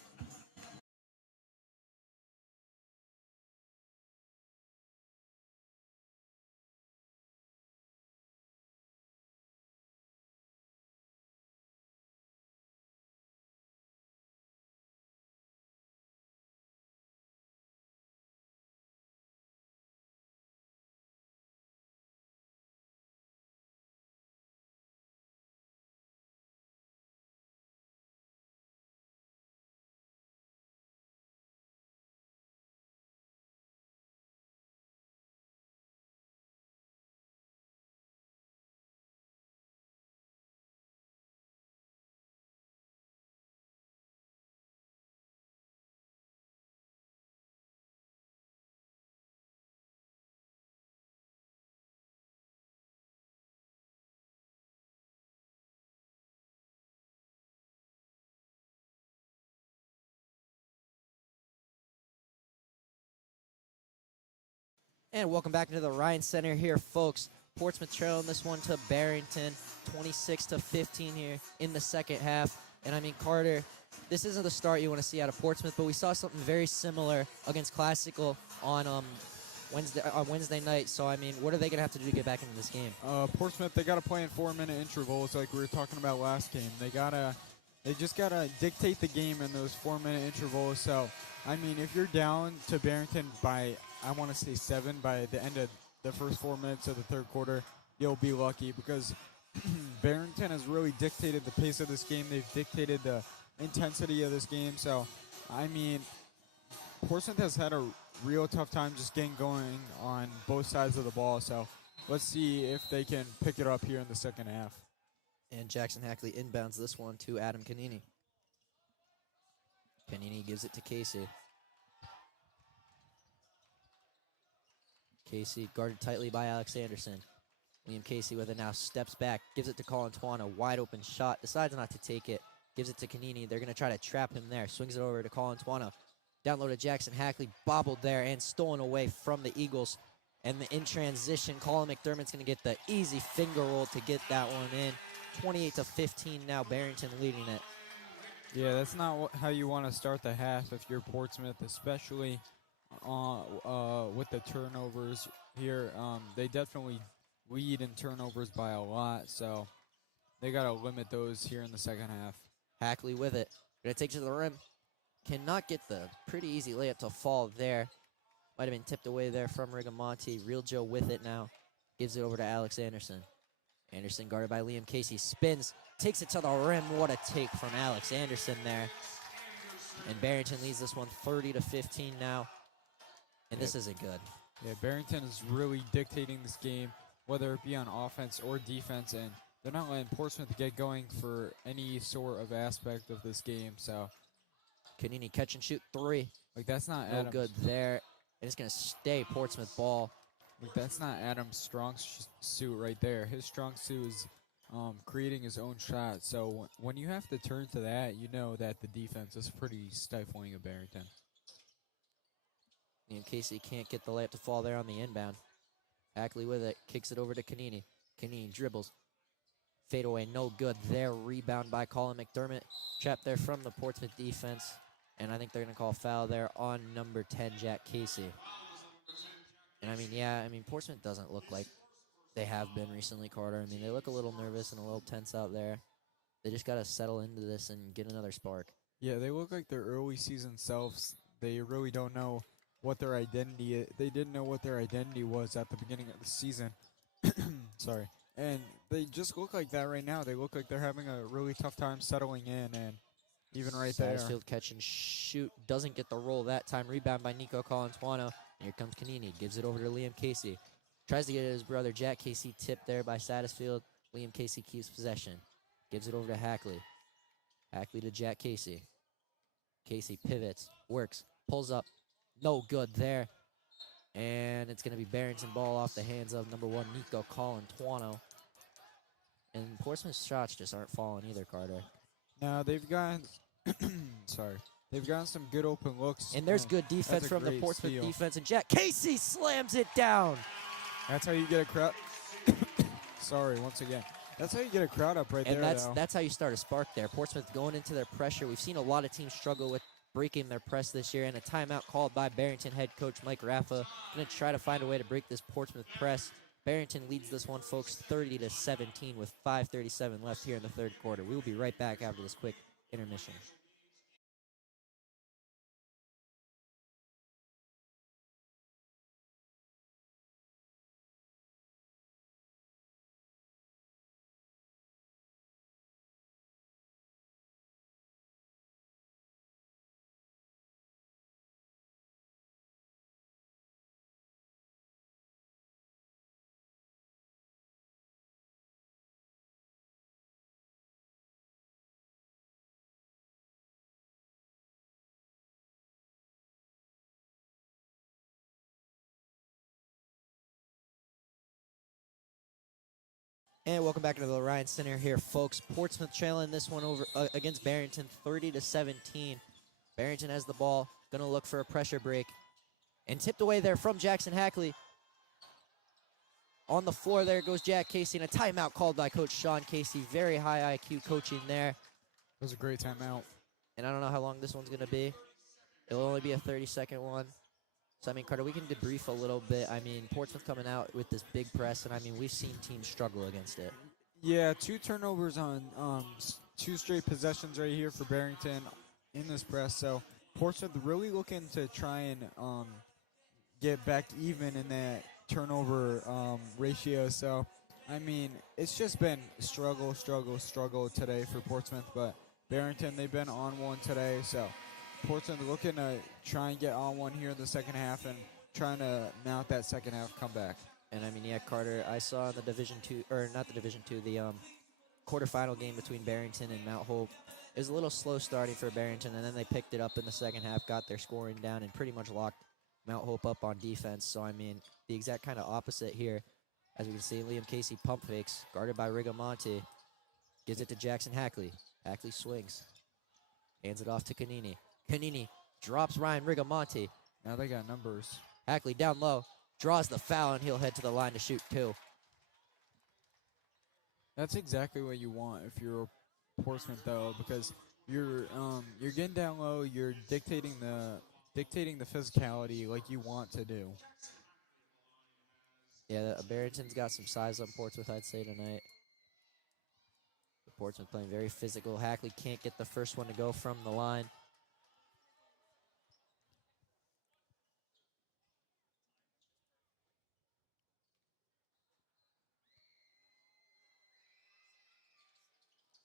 And welcome back into the Ryan Center here, folks. Portsmouth trailing this one to Barrington, 26-15 here in the second half. And I mean, Carter, this isn't the start you want to see out of Portsmouth, but we saw something very similar against Classical on Wednesday night. So I mean, what are they gonna have to do to get back into this game? Portsmouth, they gotta play in 4-minute intervals like we were talking about last game. They just gotta dictate the game in those 4-minute intervals. So I mean, if you're down to Barrington by, I want to say 7 by the end of the first 4 minutes of the third quarter, you'll be lucky because Barrington has really dictated the pace of this game. They've dictated the intensity of this game. So, I mean, Portsmouth has had a real tough time just getting going on both sides of the ball. So, let's see if they can pick it up here in the second half. And Jackson Hackley inbounds this one to Adam Canini. Canini gives it to Casey. Casey guarded tightly by Alex Anderson. Liam Casey with it now, steps back, gives it to Colin Twana, wide open shot, decides not to take it, gives it to Canini. They're going to try to trap him there, swings it over to Colin Twana. Down low to Jackson Hackley, bobbled there and stolen away from the Eagles. And in transition, Colin McDermott's going to get the easy finger roll to get that one in. 28-15 now, Barrington leading it. Yeah, that's not how you want to start the half if you're Portsmouth, especially with the turnovers here. They definitely lead in turnovers by a lot, so they got to limit those here in the second half. Hackley with it. Going to take it to the rim. Cannot get the pretty easy layup to fall there. Might have been tipped away there from Rigamonti. RIIL Joe with it now. Gives it over to Alex Anderson. Anderson guarded by Liam Casey. Spins. Takes it to the rim. What a take from Alex Anderson there. And Barrington leads this one 30-15 now. And this isn't good. Yeah, Barrington is really dictating this game, whether it be on offense or defense, and they're not letting Portsmouth get going for any sort of aspect of this game. So, Kanini catch and shoot three. like, that's not No Adams. good there. And it's going to stay Portsmouth ball. Like, that's not Adams' strong suit right there. His strong suit is creating his own shot. So when you have to turn to that, you know that the defense is pretty stifling of Barrington. And Casey can't get the layup to fall there on the inbound. Hackley with it. Kicks it over to Kanini. Kanini dribbles. Fade away. No good there. Rebound by Colin McDermott. Trapped there from the Portsmouth defense. And I think they're going to call foul there on number 10, Jack Casey. And I mean, Portsmouth doesn't look like they have been recently, Carter. I mean, they look a little nervous and a little tense out there. They just got to settle into this and get another spark. Yeah, they look like their early season selves. They really don't know what their identity is. They didn't know what their identity was at the beginning of the season. Sorry. And they just look like that right now. They look like they're having a really tough time settling in, and even right there. Satterfield catch and shoot. Doesn't get the roll that time. Rebound by Nico Colantuano. Here comes Kanini. Gives it over to Liam Casey. Tries to get it to his brother Jack Casey. Tipped there by Satterfield. Liam Casey keeps possession. Gives it over to Hackley. Hackley to Jack Casey. Casey pivots. Works. Pulls up. No good there. And it's going to be Barrington ball off the hands of number 1, Nico Colantuano. And Portsmouth's shots just aren't falling either, Carter. No, they've gotten They've gotten some good open looks. And there's good defense from the Portsmouth steal. defense. And Jack Casey slams it down. That's how you get a crowd. Sorry, once again. That's how you get a crowd up right And there. that's how you start a spark there. Portsmouth going into their pressure. We've seen a lot of teams struggle with breaking their press this year. And a timeout called by Barrington head coach Mike Raffa. Going to try to find a way to break this Portsmouth press. Barrington leads this one, folks, 30-17 with 5:37 left here in the third quarter. We will be right back after this quick intermission. And welcome back to the Ryan Center here, folks. Portsmouth trailing this one over against Barrington, 30-17. Barrington has the ball, going to look for a pressure break. And tipped away there from Jackson Hackley. On the floor there goes Jack Casey, and a timeout called by Coach Sean Casey. Very high IQ coaching there. It was a great timeout. And I don't know how long this one's going to be. It'll only be a 30-second one. So, I mean, Carter, we can debrief a little bit. I mean, Portsmouth coming out with this big press, and, I mean, we've seen teams struggle against it. Yeah, 2 turnovers on 2 straight possessions right here for Barrington in this press. So, Portsmouth really looking to try and get back even in that turnover ratio. So, I mean, it's just been struggle today for Portsmouth. But Barrington, they've been on one today, so Portsmouth looking to try and get on one here in the second half and trying to mount that second half comeback. And I mean, yeah, Carter, I saw the Division Two, or not the Division Two, the quarterfinal game between Barrington and Mount Hope. It was a little slow starting for Barrington, and then they picked it up in the second half, got their scoring down, and pretty much locked Mount Hope up on defense. So, I mean, the exact kind of opposite here. As we can see, Liam Casey pump fakes, guarded by Rigamonti. Gives it to Jackson Hackley. Hackley swings. Hands it off to Kanini. Kanini drops Ryan Rigamonti. Now they got numbers. Hackley down low, draws the foul, and he'll head to the line to shoot 2. That's exactly what you want if you're Portsmouth, though, because you're getting down low, you're dictating the physicality like you want to do. Yeah, Barrington's got some size on Portsmouth, I'd say, tonight. Portsmouth playing very physical. Hackley can't get the first one to go from the line.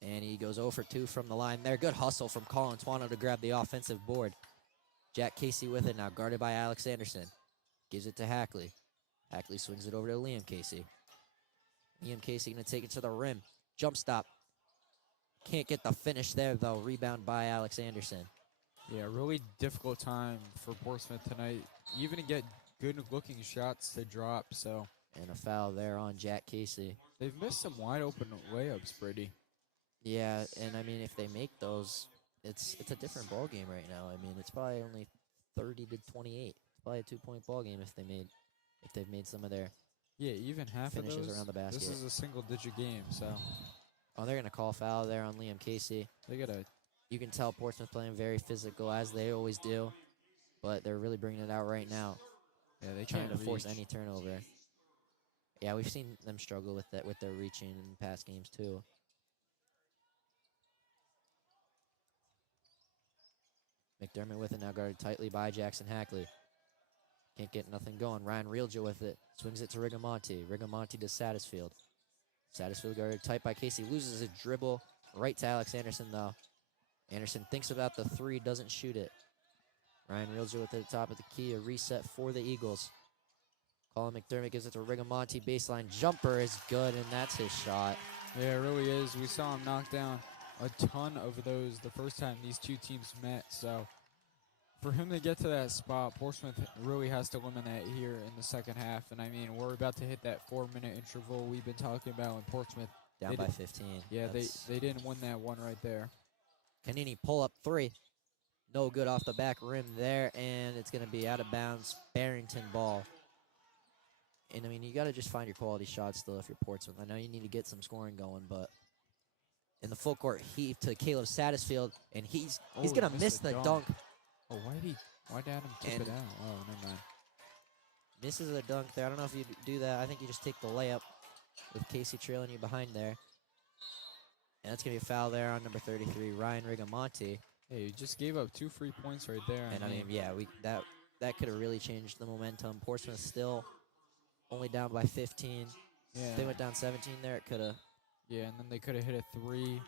And he goes 0 for 2 from the line there. Good hustle from Colin Twano to grab the offensive board. Jack Casey with it now, guarded by Alex Anderson. Gives it to Hackley. Hackley swings it over to Liam Casey. Liam Casey going to take it to the rim. Jump stop. Can't get the finish there, though. Rebound by Alex Anderson. Yeah, really difficult time for Portsmouth tonight, even to get good-looking shots to drop. So And a foul there on Jack Casey. they've missed some wide-open layups, Brady. Yeah, and I mean, if they make those, it's a different ball game right now. I mean, it's probably only 30 to 28. It's probably a 2-point ball game if they've made some of their. Yeah, even half of Finishes those. around the basket. This is a single-digit game, so Oh, they're gonna call foul there on Liam Casey. they gotta. You can tell Portsmouth playing very physical as they always do, but they're really bringing it out right now, Yeah, they trying can't to force reach. any turnover. Yeah, we've seen them struggle with that with their reaching in past games too. McDermott with it now, guarded tightly by Jackson Hackley. Can't get nothing going. Ryan RIIL with it. Swings it to Rigamonti. Rigamonti to Satterfield. Satterfield guarded tight by Casey. Loses a dribble right to Alex Anderson, though. Anderson thinks about the 3, doesn't shoot it. Ryan RIIL with it at the top of the key. A reset for the Eagles. Colin McDermott gives it to Rigamonti. Baseline jumper is good, and that's his shot. Yeah, it really is. We saw him knock down a ton of those the first time these two teams met. So for him to get to that spot, Portsmouth really has to limit that here in the second half. And I mean, we're about to hit that 4-minute interval we've been talking about in Portsmouth. Down by 15. Yeah, That's they didn't win that one right there. Canini pull up 3. No good off the back rim there, and it's going to be out of bounds. Barrington ball. And I mean, you got to just find your quality shots still if you're Portsmouth. I know you need to get some scoring going, but in the full court heave to Caleb Satterfield, and he's Oh, going to missed miss the the dunk. dunk. Oh, why'd Adam tip And- it out? Oh, never mind. Misses a dunk there. I don't know if you do that. I think you just take the layup with Casey trailing you behind there. And that's going to be a foul there on number 33, Ryan Rigamonti. Hey, you just gave up 2 free points right there. And I mean, yeah, that could have really changed the momentum. Portsmouth still only down by 15. yeah, If they went down 17 there, it could have. yeah, and then they could have hit a 3,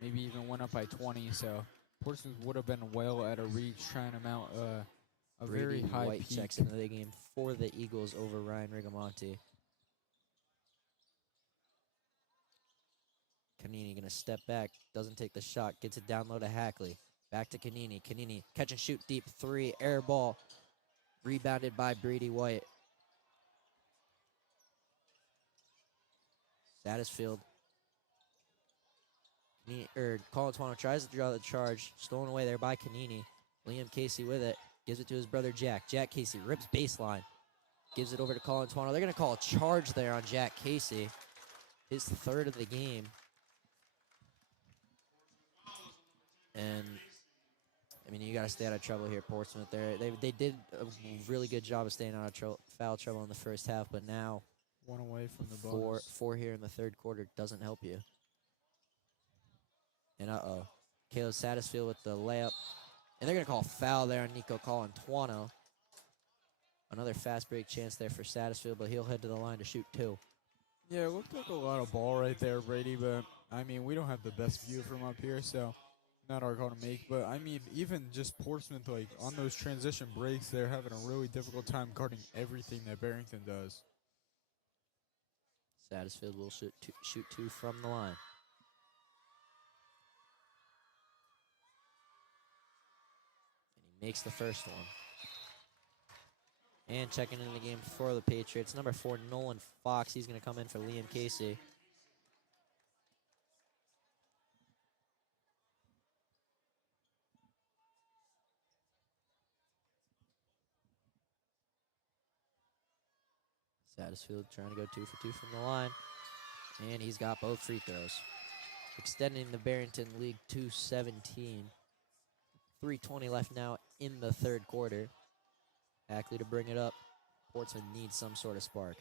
maybe even went up by 20. So Portsmouth would have been well out of reach trying to mount a very Brady high White peak. checks into the game for the Eagles over Ryan Rigamonti. Canini going to step back, doesn't take the shot, gets it down low to Hackley. Back to Canini. Canini, catch and shoot deep 3, air ball. Rebounded by Brady White. Satterfield. Colin Twano tries to draw the charge. Stolen away there by Canini. Liam Casey with it. Gives it to his brother Jack. Jack Casey rips baseline. Gives it over to Colin Twano. They're going to call a charge there on Jack Casey. His 3rd of the game. And, I mean, you got to stay out of trouble here, Portsmouth. They did a really good job of staying out of foul trouble in the first half, but now 1 away from the bonus. 4 here in the 3rd quarter doesn't help you. And Caleb Satterfield with the layup. And they're going to call a foul there on Nico Colin Twano. Another fast break chance there for Satterfield, but he'll head to the line to shoot 2. Yeah, it looked like a lot of ball right there, Brady, but I mean, we don't have the best view from up here, so not our call to make. But I mean, even just Portsmouth, like on those transition breaks, they're having a really difficult time guarding everything that Barrington does. Satterfield will shoot 2 from the line. And he makes the first one. And checking in the game for the Patriots, number 4, Nolan Fox. He's going to come in for Liam Casey. Satterfield trying to go 2 for 2 from the line. And he's got both free throws. Extending the Barrington lead to 17. 3:20 left now in the third quarter. Ackley to bring it up. Portsmouth needs some sort of spark.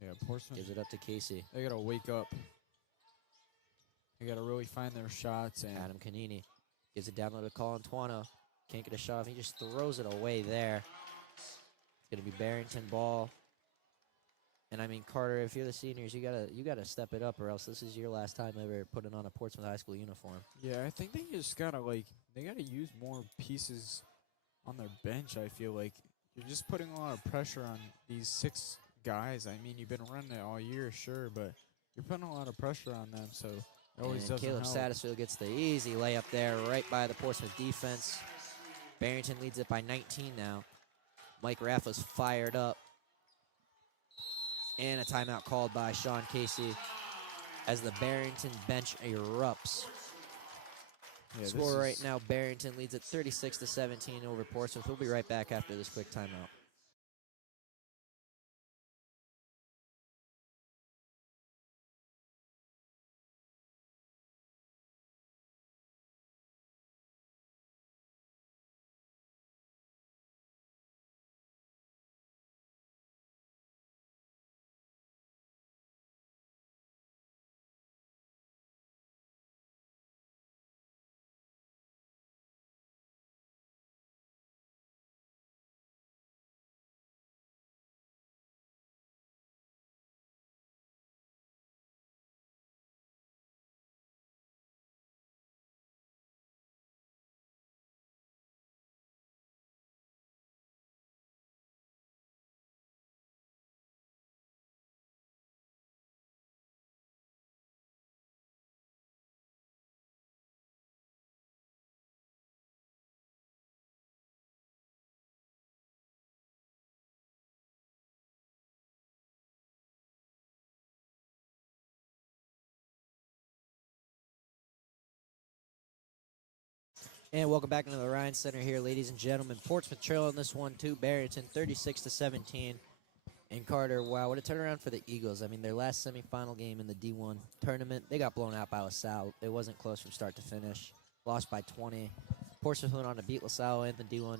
Yeah, Portsmouth. Gives it up to Casey. They got to wake up. They got to really find their shots. And Adam Canini gives it down low to Colin Tuano. Can't get a shot off. He just throws it away there. It's going to be Barrington ball. And I mean, Carter, if you're the seniors, you gotta step it up, or else this is your last time ever putting on a Portsmouth High School uniform. yeah, I think they just gotta they gotta use more pieces on their bench. I feel like you're just putting a lot of pressure on these 6 guys. I mean, you've been running it all year, sure, but you're putting a lot of pressure on them, so it always And doesn't Caleb help. Satterfield gets the easy layup there, right by the Portsmouth defense. Barrington leads it by 19 now. Mike Raffa's fired up. And a timeout called by Sean Casey as the Barrington bench erupts. Yeah, Score right now, Barrington leads at 36-17 over Portsmouth. We'll be right back after this quick timeout. And welcome back into the Ryan Center here, ladies and gentlemen. Portsmouth trailing this one to Barrington, 36-17. And Carter, wow, what a turnaround for the Eagles. I mean, their last semifinal game in the D1 tournament, they got blown out by LaSalle. It wasn't close from start to finish. Lost by 20. Portsmouth went on to beat LaSalle in the D1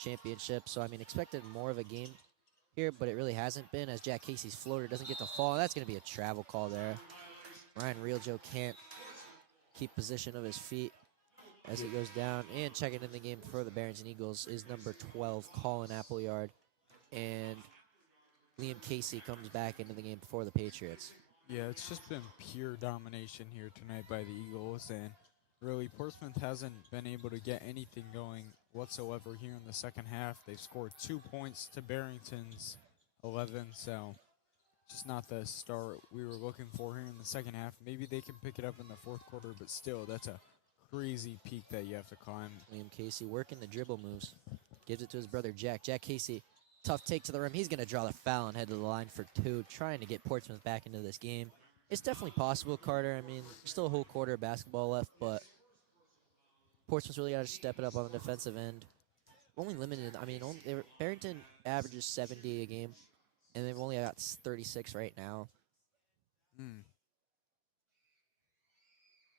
championship. So, I mean, expected more of a game here, but it really hasn't been, as Jack Casey's floater doesn't get to fall. That's going to be a travel call there. Ryan RIIL can't keep position of his feet as it goes down. And checking in the game for the Barrington Eagles is number 12, Colin Appleyard. And Liam Casey comes back into the game for the Patriots. Yeah, it's just been pure domination here tonight by the Eagles, and really Portsmouth hasn't been able to get anything going whatsoever here in the second half. They've scored 2 points to Barrington's 11, so just not the start we were looking for here in the second half. Maybe they can pick it up in the fourth quarter, but still, that's a crazy peak that you have to climb. Liam Casey working the dribble moves. Gives it to his brother Jack. Jack Casey, tough take to the rim. He's going to draw the foul and head to the line for 2, trying to get Portsmouth back into this game. It's definitely possible, Carter. I mean, still a whole quarter of basketball left, but Portsmouth's really got to step it up on the defensive end. Only limited. I mean, Barrington averages 70 a game, and they've only got 36 right now.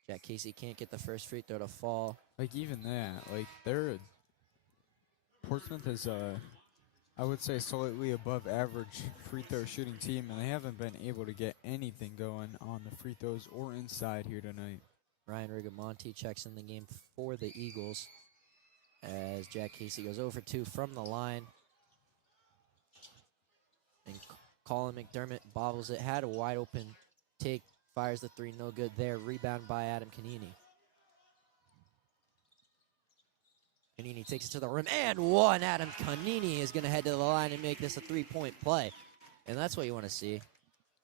Jack Casey can't get the first free throw to fall. Like, even that, like, Portsmouth is, I would say, slightly above average free throw shooting team, and they haven't been able to get anything going on the free throws or inside here tonight. Ryan Rigamonti checks in the game for the Eagles as Jack Casey goes over 2 from the line. And Colin McDermott bobbles it, had a wide open take, fires the 3, no good there. Rebound by Adam Canini. Canini takes it to the rim, and one. Adam Canini is going to head to the line and make this a 3-point play. And that's what you want to see.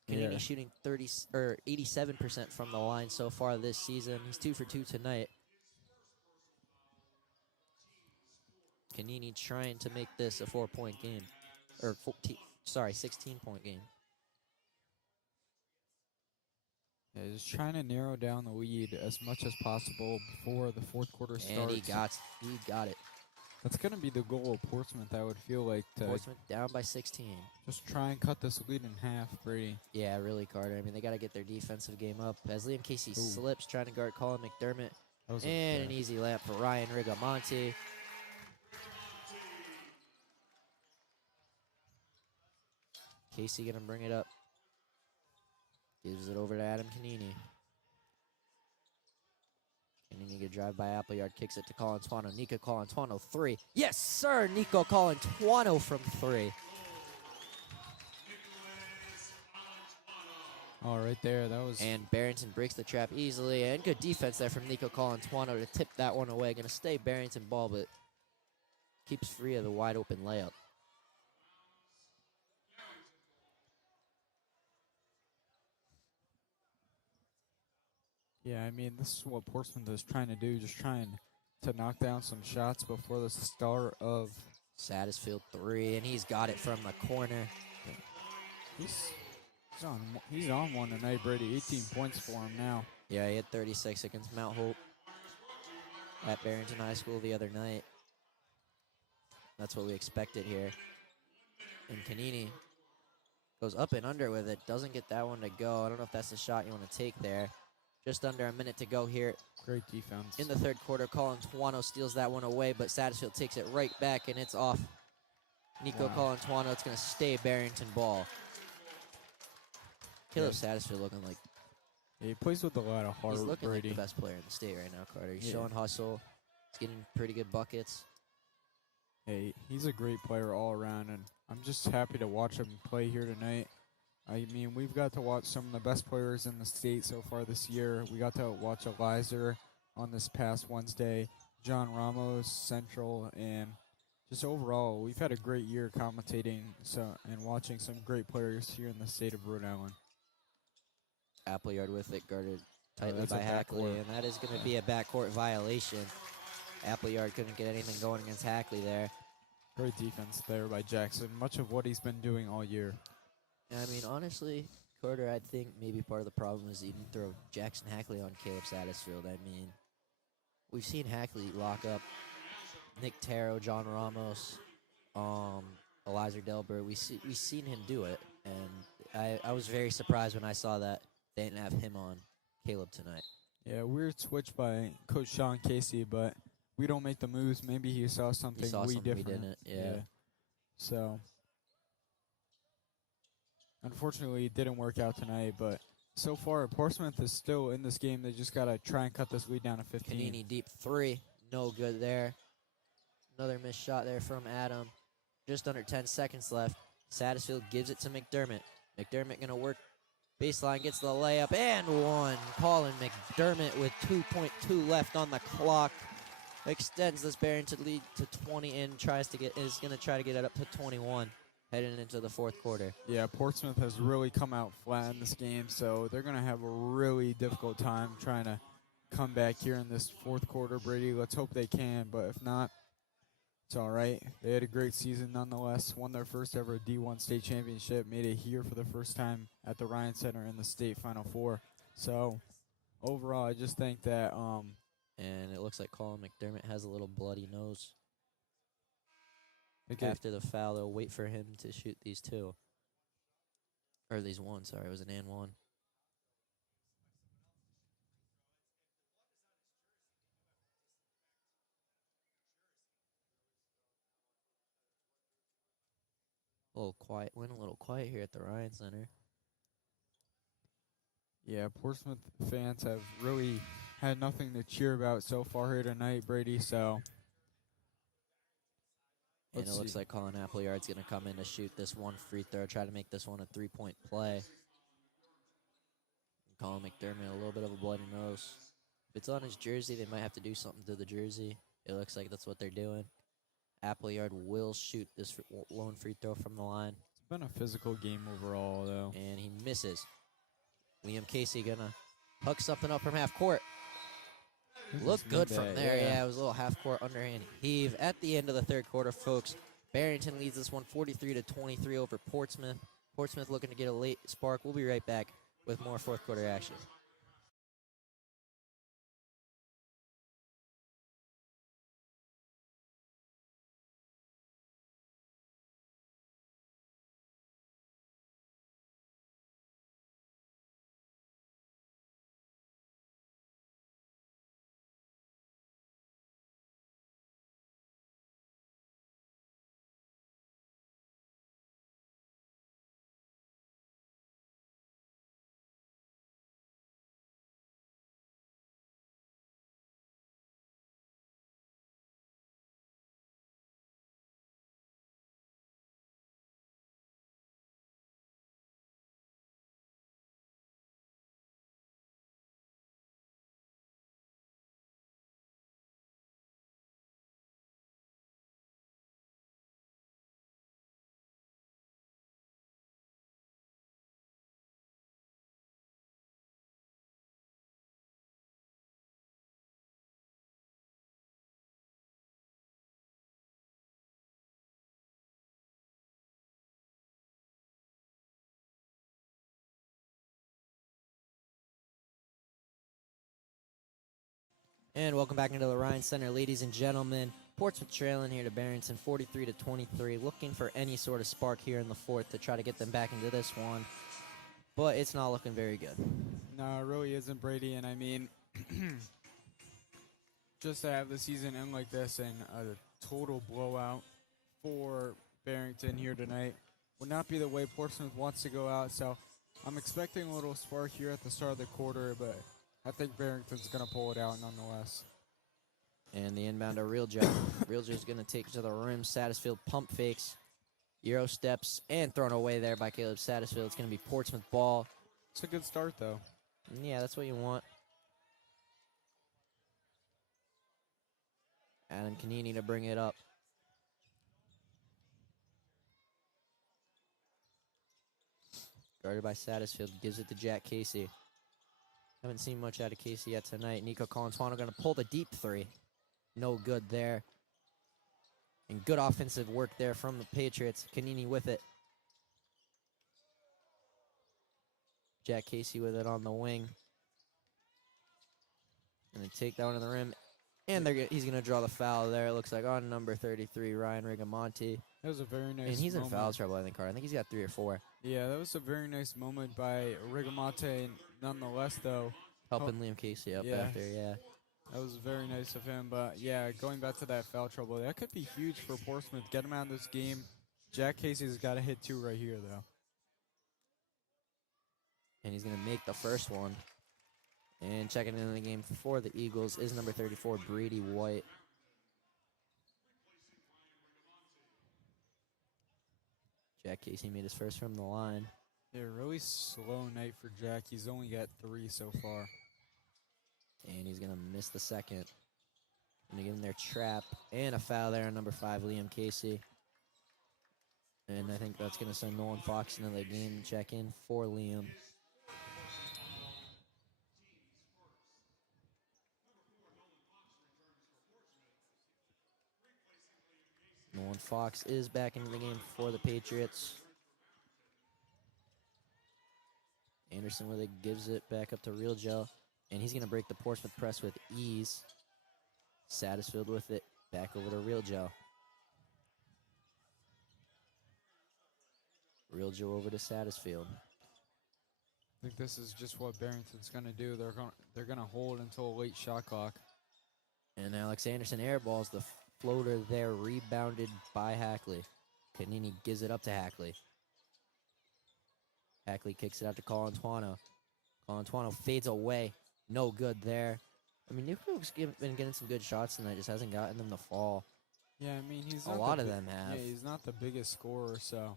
Canini shooting 87% from the line so far this season. He's 2 for 2 tonight. Canini trying to make this a 4-point game. Or 16-point game. Yeah, just trying to narrow down the lead as much as possible before the fourth quarter starts. And he got it. That's going to be the goal of Portsmouth, I would feel like, to Portsmouth down by 16. just try and cut this lead in half, Brady. Yeah, really, Carter. I mean, they got to get their defensive game up. As Liam Casey Ooh. slips, trying to guard Colin McDermott. That was And an easy layup for Ryan Rigamonti. Casey going to bring it up. Gives it over to Adam Canini. Canini get drive by Appleyard, kicks it to Colantuano. Nico Colantuano, 3. Yes, sir! Nico Colantuano from 3. Oh, right there. That was. And Barrington breaks the trap easily. And good defense there from Nico Colantuano to tip that one away. Going to stay Barrington ball, but keeps free of the wide open layup. Yeah, I mean, this is what Portsmouth is trying to do, just trying to knock down some shots before the start of. Satterfield 3, and he's got it from the corner. He's on one tonight, Brady. 18 points for him now. Yeah, he had 36 against Mount Hope at Barrington High School the other night. That's what we expected here. And Canini goes up and under with it. Doesn't get that one to go. I don't know if that's the shot you want to take there. Just under a minute to go here. Great defense. In the third quarter, Colantuano steals that one away, but Satterfield takes it right back, and it's off Nico Colantuano. It's going to stay Barrington ball. Caleb Satterfield looking like he plays with a lot of heart. he's looking Brady. like the best player in the state right now, Carter. He's showing hustle. He's getting pretty good buckets. Hey, he's a great player all around, and I'm just happy to watch him play here tonight. I mean, we've got to watch some of the best players in the state so far this year. We got to watch Eliza on this past Wednesday, John Ramos, Central, and just overall, we've had a great year commentating and watching some great players here in the state of Rhode Island. Appleyard with it, guarded tightly that's by a Hackley, backcourt. and that is going to be a backcourt violation. Appleyard couldn't get anything going against Hackley there. Great defense there by Jackson. Much of what he's been doing all year. I mean, honestly, Carter, I think maybe part of the problem is he didn't throw Jackson Hackley on Caleb Satterfield. I mean, we've seen Hackley lock up Nick Taro, John Ramos, Eliza Delbert. We've seen him do it, and I was very surprised when I saw that they didn't have him on Caleb tonight. Yeah, weird switch by Coach Sean Casey, but we don't make the moves. Maybe he saw something we We didn't, yeah. So, unfortunately, it didn't work out tonight, but so far, Portsmouth is still in this game. They just got to try and cut this lead down to 15. Canini deep 3, no good there. Another missed shot there from Adam. Just under 10 seconds left. Satterfield gives it to McDermott. McDermott going to work baseline, gets the layup, and one. Colin McDermott with 2.2 left on the clock. Extends this Barrington lead to 20 and is going to try to get it up to 21 heading into the fourth quarter. Yeah, Portsmouth has really come out flat in this game, so they're going to have a really difficult time trying to come back here in this fourth quarter, Brady. Let's hope they can, but if not, it's all right. They had a great season nonetheless, won their first ever D1 state championship, made it here for the first time at the Ryan Center in the state Final Four. So, overall, I just think that And it looks like Colin McDermott has a little bloody nose. Okay. After the foul, they'll wait for him to shoot these two. Or these one, sorry, it was an and one. A little quiet, went a little quiet here at the Ryan Center. Yeah, Portsmouth fans have really had nothing to cheer about so far here tonight, Brady, so And let's it looks see. like Colin Appleyard's going to come in to shoot this one free throw, try to make this one a three-point play. Colin McDermott, a little bit of a bloody nose. If it's on his jersey, they might have to do something to the jersey. It looks like that's what they're doing. Appleyard will shoot this lone free throw from the line. It's been a physical game overall, though. And he misses. Liam Casey going to hook something up from half court. Looked good from there. Yeah, it was a little half court underhand heave at the end of the third quarter, folks. Barrington leads this one 43-23 over Portsmouth. Portsmouth looking to get a late spark. We'll be right back with more fourth quarter action. And welcome back into the Ryan Center, ladies and gentlemen. Portsmouth trailing here to Barrington, 43-23. Looking for any sort of spark here in the fourth to try to get them back into this one. But it's not looking very good. No, it really isn't, Brady. And I mean, just to have the season end like this and a total blowout for Barrington here tonight would not be the way Portsmouth wants to go out. So I'm expecting a little spark here at the start of the quarter, but I think Barrington's going to pull it out nonetheless. And the inbound to RIIL. RIIL's going to take it to the rim. Satterfield pump fakes, Euro steps, and thrown away there by Caleb Satterfield. It's going to be Portsmouth ball. It's a good start, though. Yeah, that's what you want. Adam Canini to bring it up. Guarded by Satterfield, gives it to Jack Casey. Haven't seen much out of Casey yet tonight. Nico Colantuano going to pull the deep three. No good there. And good offensive work there from the Patriots. Canini with it. Jack Casey with it on the wing. And they take that one to the rim. And he's going to draw the foul there, it looks like, on number 33, Ryan Rigamonti. That was a very nice And he's moment. in foul trouble, I think, Carter. I think he's got 3 or 4. Yeah, that was a very nice moment by Rigamonti. Nonetheless, though, Helping Liam Casey up yeah. after, yeah. that was very nice of him. But, yeah, going back to that foul trouble, that could be huge for Portsmouth. Get him out of this game. Jack Casey's got to hit 2 right here, though. And he's going to make the first one. And checking in the game for the Eagles is number 34, Brady White. Jack Casey made his first from the line. Yeah, really slow night for Jack. He's only got 3 so far. And he's going to miss the second. Going to give him their trap. And a foul there on number 5, Liam Casey. And I think that's going to send Nolan Fox into the game. Check in for Liam. Nolan Fox is back into the game for the Patriots. Anderson with it, gives it back up to RIIL. And he's going to break the Portsmouth press with ease. Satterfield with it, back over to RIIL. RIIL over to Satterfield. I think this is just what Barrington's going to do. They're going to hold until a late shot clock. And Alex Anderson airballs the floater there, rebounded by Hackley. Canini gives it up to Hackley. Hackley kicks it out to Colantuano. Colantuano fades away. No good there. I mean, Newcomb's been getting some good shots tonight, just hasn't gotten them to fall. Yeah, I mean, he's A not lot of them have. Yeah, he's not the biggest scorer, so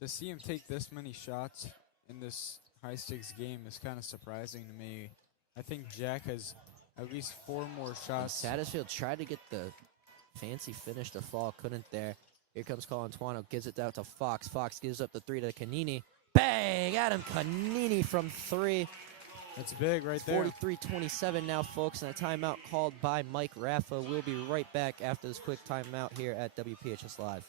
to see him take this many shots in this high-stakes game is kind of surprising to me. I think Jack has at least 4 more shots. Satterfield tried to get the fancy finish to fall, couldn't there. Here comes Colantuano, gives it out to Fox. Fox gives up the 3 to Canini. Bang! Adam Canini from 3. That's big right there. 43-27 now, folks, and a timeout called by Mike Raffa. We'll be right back after this quick timeout here at WPHS Live.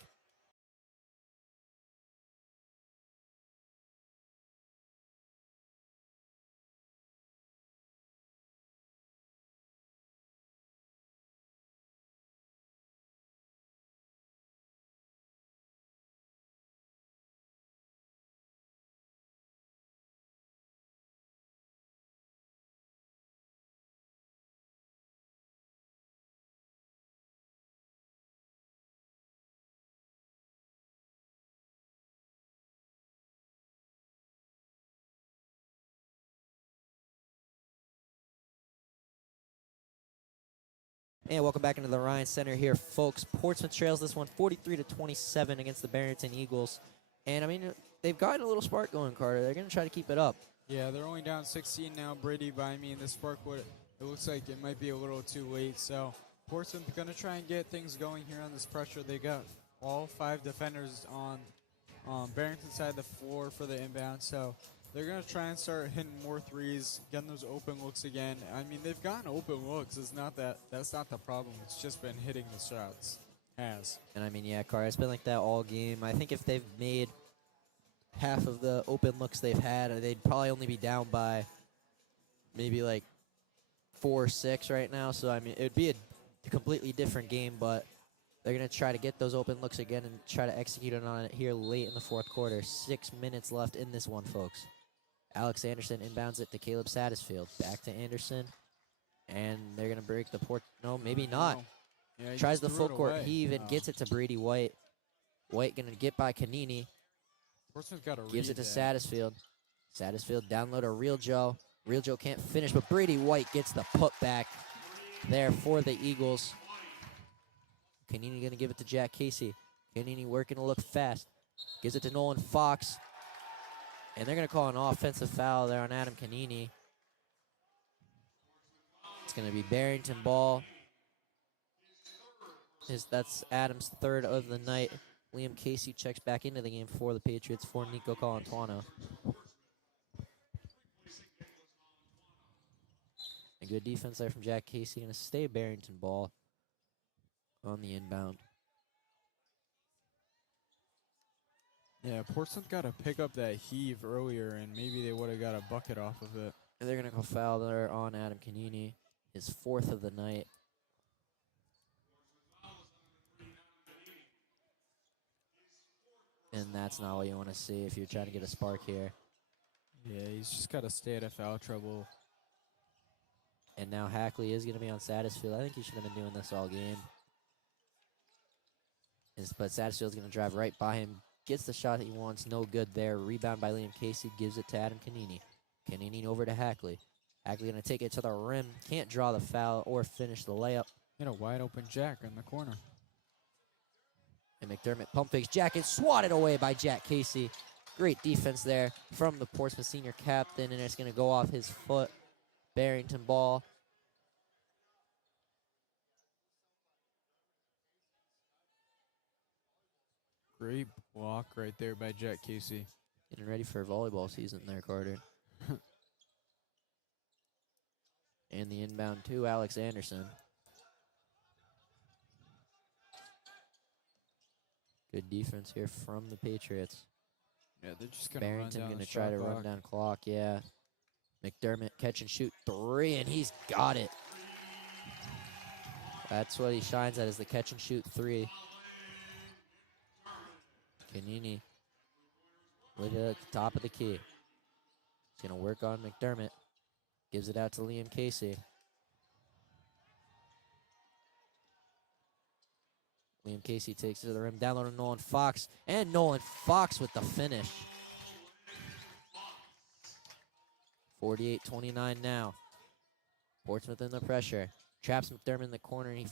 And welcome back into the Ryan Center here, folks. Portsmouth trails this one 43-27 against the Barrington Eagles. And, I mean, they've gotten a little spark going, Carter. They're going to try to keep it up. Yeah, they're only down 16 now, Brady, but I mean, the spark, it looks like it might be a little too late. So Portsmouth going to try and get things going here on this pressure. They got all 5 defenders on Barrington's side of the floor for the inbound. So they're going to try and start hitting more threes, getting those open looks again. I mean, they've gotten open looks. That's not the problem. It's just been hitting the shots. And, I mean, yeah, Carter, it's been like that all game. I think if they've made half of the open looks they've had, they'd probably only be down by maybe like 4-6 right now. So, I mean, it would be a completely different game, but they're going to try to get those open looks again and try to execute on it here late in the fourth quarter. 6 minutes left in this one, folks. Alex Anderson inbounds it to Caleb Satterfield. Back to Anderson. And they're going to break the port. No, maybe not. Yeah, he Tries just the threw full it court away. heave and Oh. gets it to Brady White. White going to get by Kanini. Portsmouth got a Gives it read to there. Satterfield. Satterfield download a RIIL Joe. RIIL Joe can't finish, but Brady White gets the putback there for the Eagles. Kanini going to give it to Jack Casey. Kanini working to look fast. Gives it to Nolan Fox. And they're going to call an offensive foul there on Adam Kanini. It's going to be Barrington ball. That's Adam's third of the night. Liam Casey checks back into the game for the Patriots for Nico Colantuano. A good defense there from Jack Casey. Going to stay Barrington ball on the inbound. Yeah, Portsmouth got to pick up that heave earlier, and maybe they would have got a bucket off of it. And they're going to call foul there on Adam Kanini, his fourth of the night. And that's not what you want to see if you're trying to get a spark here. Yeah, he's just got to stay out of foul trouble. And now Hackley is going to be on Satterfield. I think he should have been doing this all game. But Satterfield's going to drive right by him. Gets the shot that he wants. No good there. Rebound by Liam Casey. Gives it to Adam Kanini. Kanini over to Hackley. Hackley going to take it to the rim. Can't draw the foul or finish the layup. Hit a wide open Jack in the corner. And McDermott pump fakes Jack and swatted away by Jack Casey. Great defense there from the Portsmouth senior captain, and it's going to go off his foot. Barrington ball. Great block right there by Jack Casey. Getting ready for volleyball season there, Carter. And the inbound to Alex Anderson. Good defense here from the Patriots. Yeah, they're just going to Barrington run down going the to try shot to clock. run down clock, yeah. McDermott catch and shoot three, and he's got it. That's what he shines at, is the catch and shoot three. Kanini lit it at the top of the key. He's going to work on McDermott. Gives it out to Liam Casey. Liam Casey takes it to the rim. Down low to Nolan Fox. And Nolan Fox with the finish. 48-29 now. Portsmouth in the pressure. Traps McDermott in the corner, and he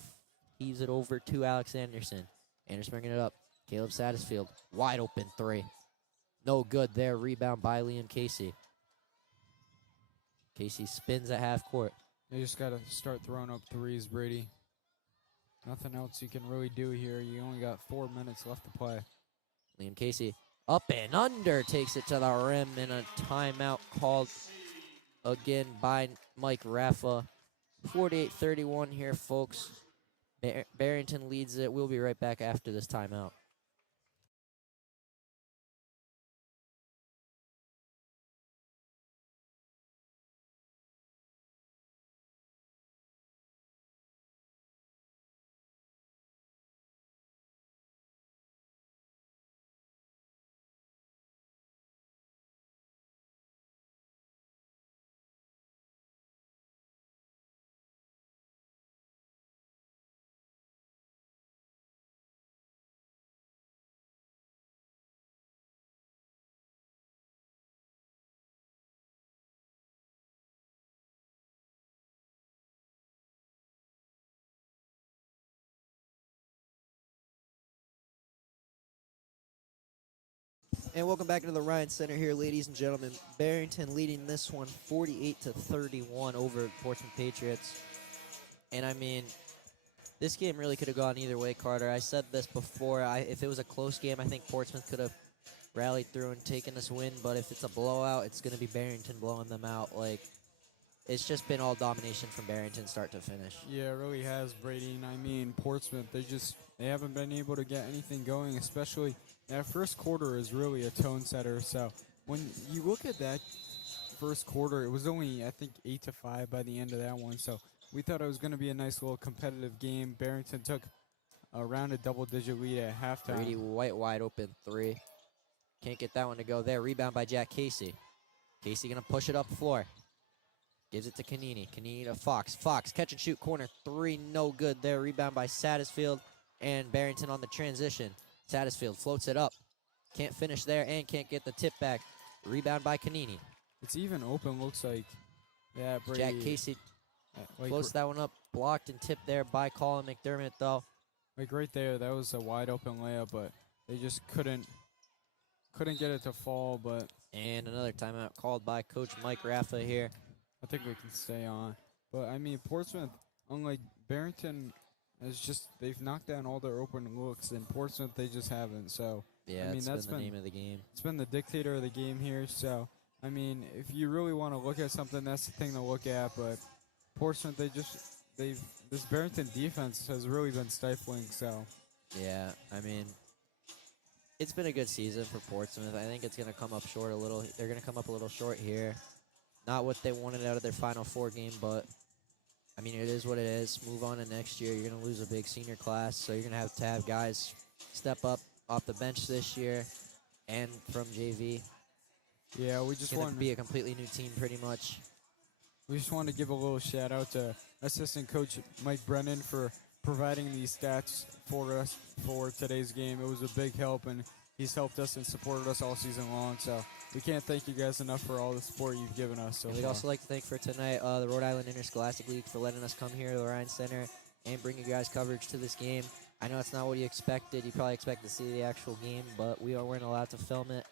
heaves it over to Alex Anderson. Anderson bringing it up. Caleb Satterfield, wide open three. No good there. Rebound by Liam Casey. Casey spins at half court. You just got to start throwing up threes, Brady. Nothing else you can really do here. You only got 4 minutes left to play. Liam Casey up and under, takes it to the rim, and a timeout called again by Mike Raffa. 48-31 here, folks. Barrington leads it. We'll be right back after this timeout. And welcome back into the Ryan Center here, ladies and gentlemen. Barrington leading this one 48-31 over Portsmouth Patriots. And I mean, this game really could have gone either way, Carter. I said this before. If it was a close game, I think Portsmouth could have rallied through and taken this win. But if it's a blowout, it's going to be Barrington blowing them out. Like, it's just been all domination from Barrington start to finish. Yeah, it really has, Brady. And I mean, Portsmouth, they haven't been able to get anything going, especially that first quarter is really a tone setter. So when you look at that, first quarter. It was only, I think, 8-5 by the end of that one. So we thought it was going to be a nice little competitive game. Barrington took around a double-digit lead at halftime. Brady White wide open three. Can't get that one to go there. Rebound by Jack Casey. Casey going to push it up floor. Gives it to Kanini. Kanini to Fox. Fox, catch and shoot, corner three, no good there. Rebound by Satterfield and Barrington on the transition. Satterfield floats it up. Can't finish there and can't get the tip back. Rebound by Kanini. It's even open, looks like. Yeah, Brady. Jack Casey floats that one up. Blocked and tipped there by Colin McDermott, though. Like right there, that was a wide open layup, but they just couldn't get it to fall. But And another timeout called by Coach Mike Raffa here. I think we can stay on. But I mean, Portsmouth, unlike Barrington, they've knocked down all their open looks, and Portsmouth they just haven't. So Yeah, I mean, that's been the name of the game. It's been the dictator of the game here. So I mean, if you really want to look at something, that's the thing to look at. But Portsmouth, this Barrington defense has really been stifling. So Yeah, I mean, it's been a good season for Portsmouth. I think it's going to come up short a little. They're going to come up a little short here. Not what they wanted out of their Final Four game, but, I mean, it is what it is. Move on to next year. You're going to lose a big senior class, so you're going to have guys step up off the bench this year and from JV. yeah, we just It's going want to be a completely new team pretty much. We just want to give a little shout out to assistant coach Mike Brennan for providing these stats for us for today's game. It was a big help, and he's helped us and supported us all season long. So we can't thank you guys enough for all the support you've given us so And we'd far. also like to thank for tonight the Rhode Island Interscholastic League for letting us come here to the Ryan Center and bring you guys coverage to this game. I know it's not what you expected. You probably expected to see the actual game, but we weren't allowed to film it,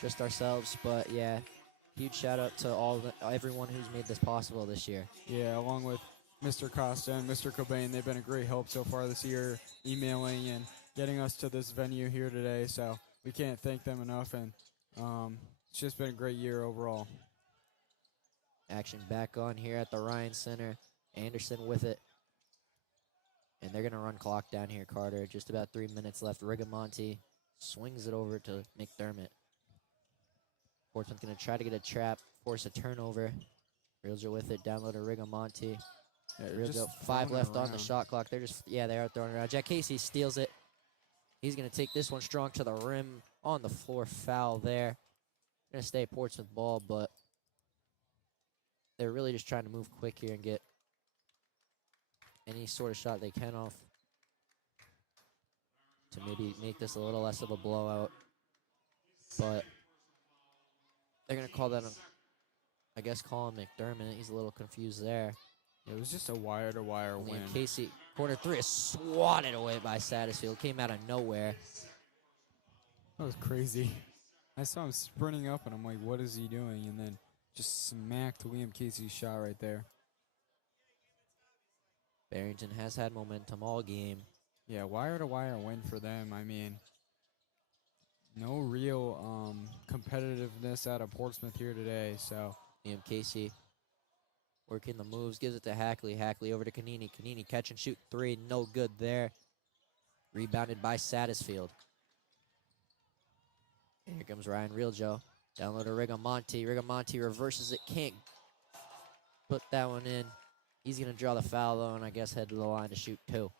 just ourselves. But yeah, huge shout out to everyone who's made this possible this year. Yeah, along with Mr. Costa and Mr. Cobain, they've been a great help so far this year, emailing and getting us to this venue here today. So we can't thank them enough, and it's just been a great year overall. Action back on here at the Ryan Center. Anderson with it. And they're going to run clock down here, Carter. Just about 3 minutes left. Rigamonti swings it over to McDermott. Portsmouth going to try to get a trap, force a turnover. Reels are with it, down low to Rigamonti. Yeah, just 5 throwing it left on the around. shot clock. They are throwing it around. Jack Casey steals it. He's going to take this one strong to the rim. On the floor, foul there. Going to stay Portsmouth ball, but they're really just trying to move quick here and get any sort of shot they can off to maybe make this a little less of a blowout. But they're going to call that, I guess, Colin McDermott. He's a little confused there. It was just a wire-to-wire And win. then Casey, corner three is swatted away by Satterfield. Came out of nowhere. That was crazy. I saw him sprinting up, and I'm like, what is he doing? And then just smacked Liam Casey's shot right there. Barrington has had momentum all game. Yeah, wire-to-wire win for them. I mean, no real competitiveness out of Portsmouth here today. So Liam Casey working the moves, gives it to Hackley. Hackley over to Kanini. Kanini catch and shoot three, no good there. Rebounded by Satterfield. And here comes Ryan Realjo. Down low to Rigamonti. Rigamonti reverses it, can't put that one in. He's going to draw the foul, though, and I guess head to the line to shoot two.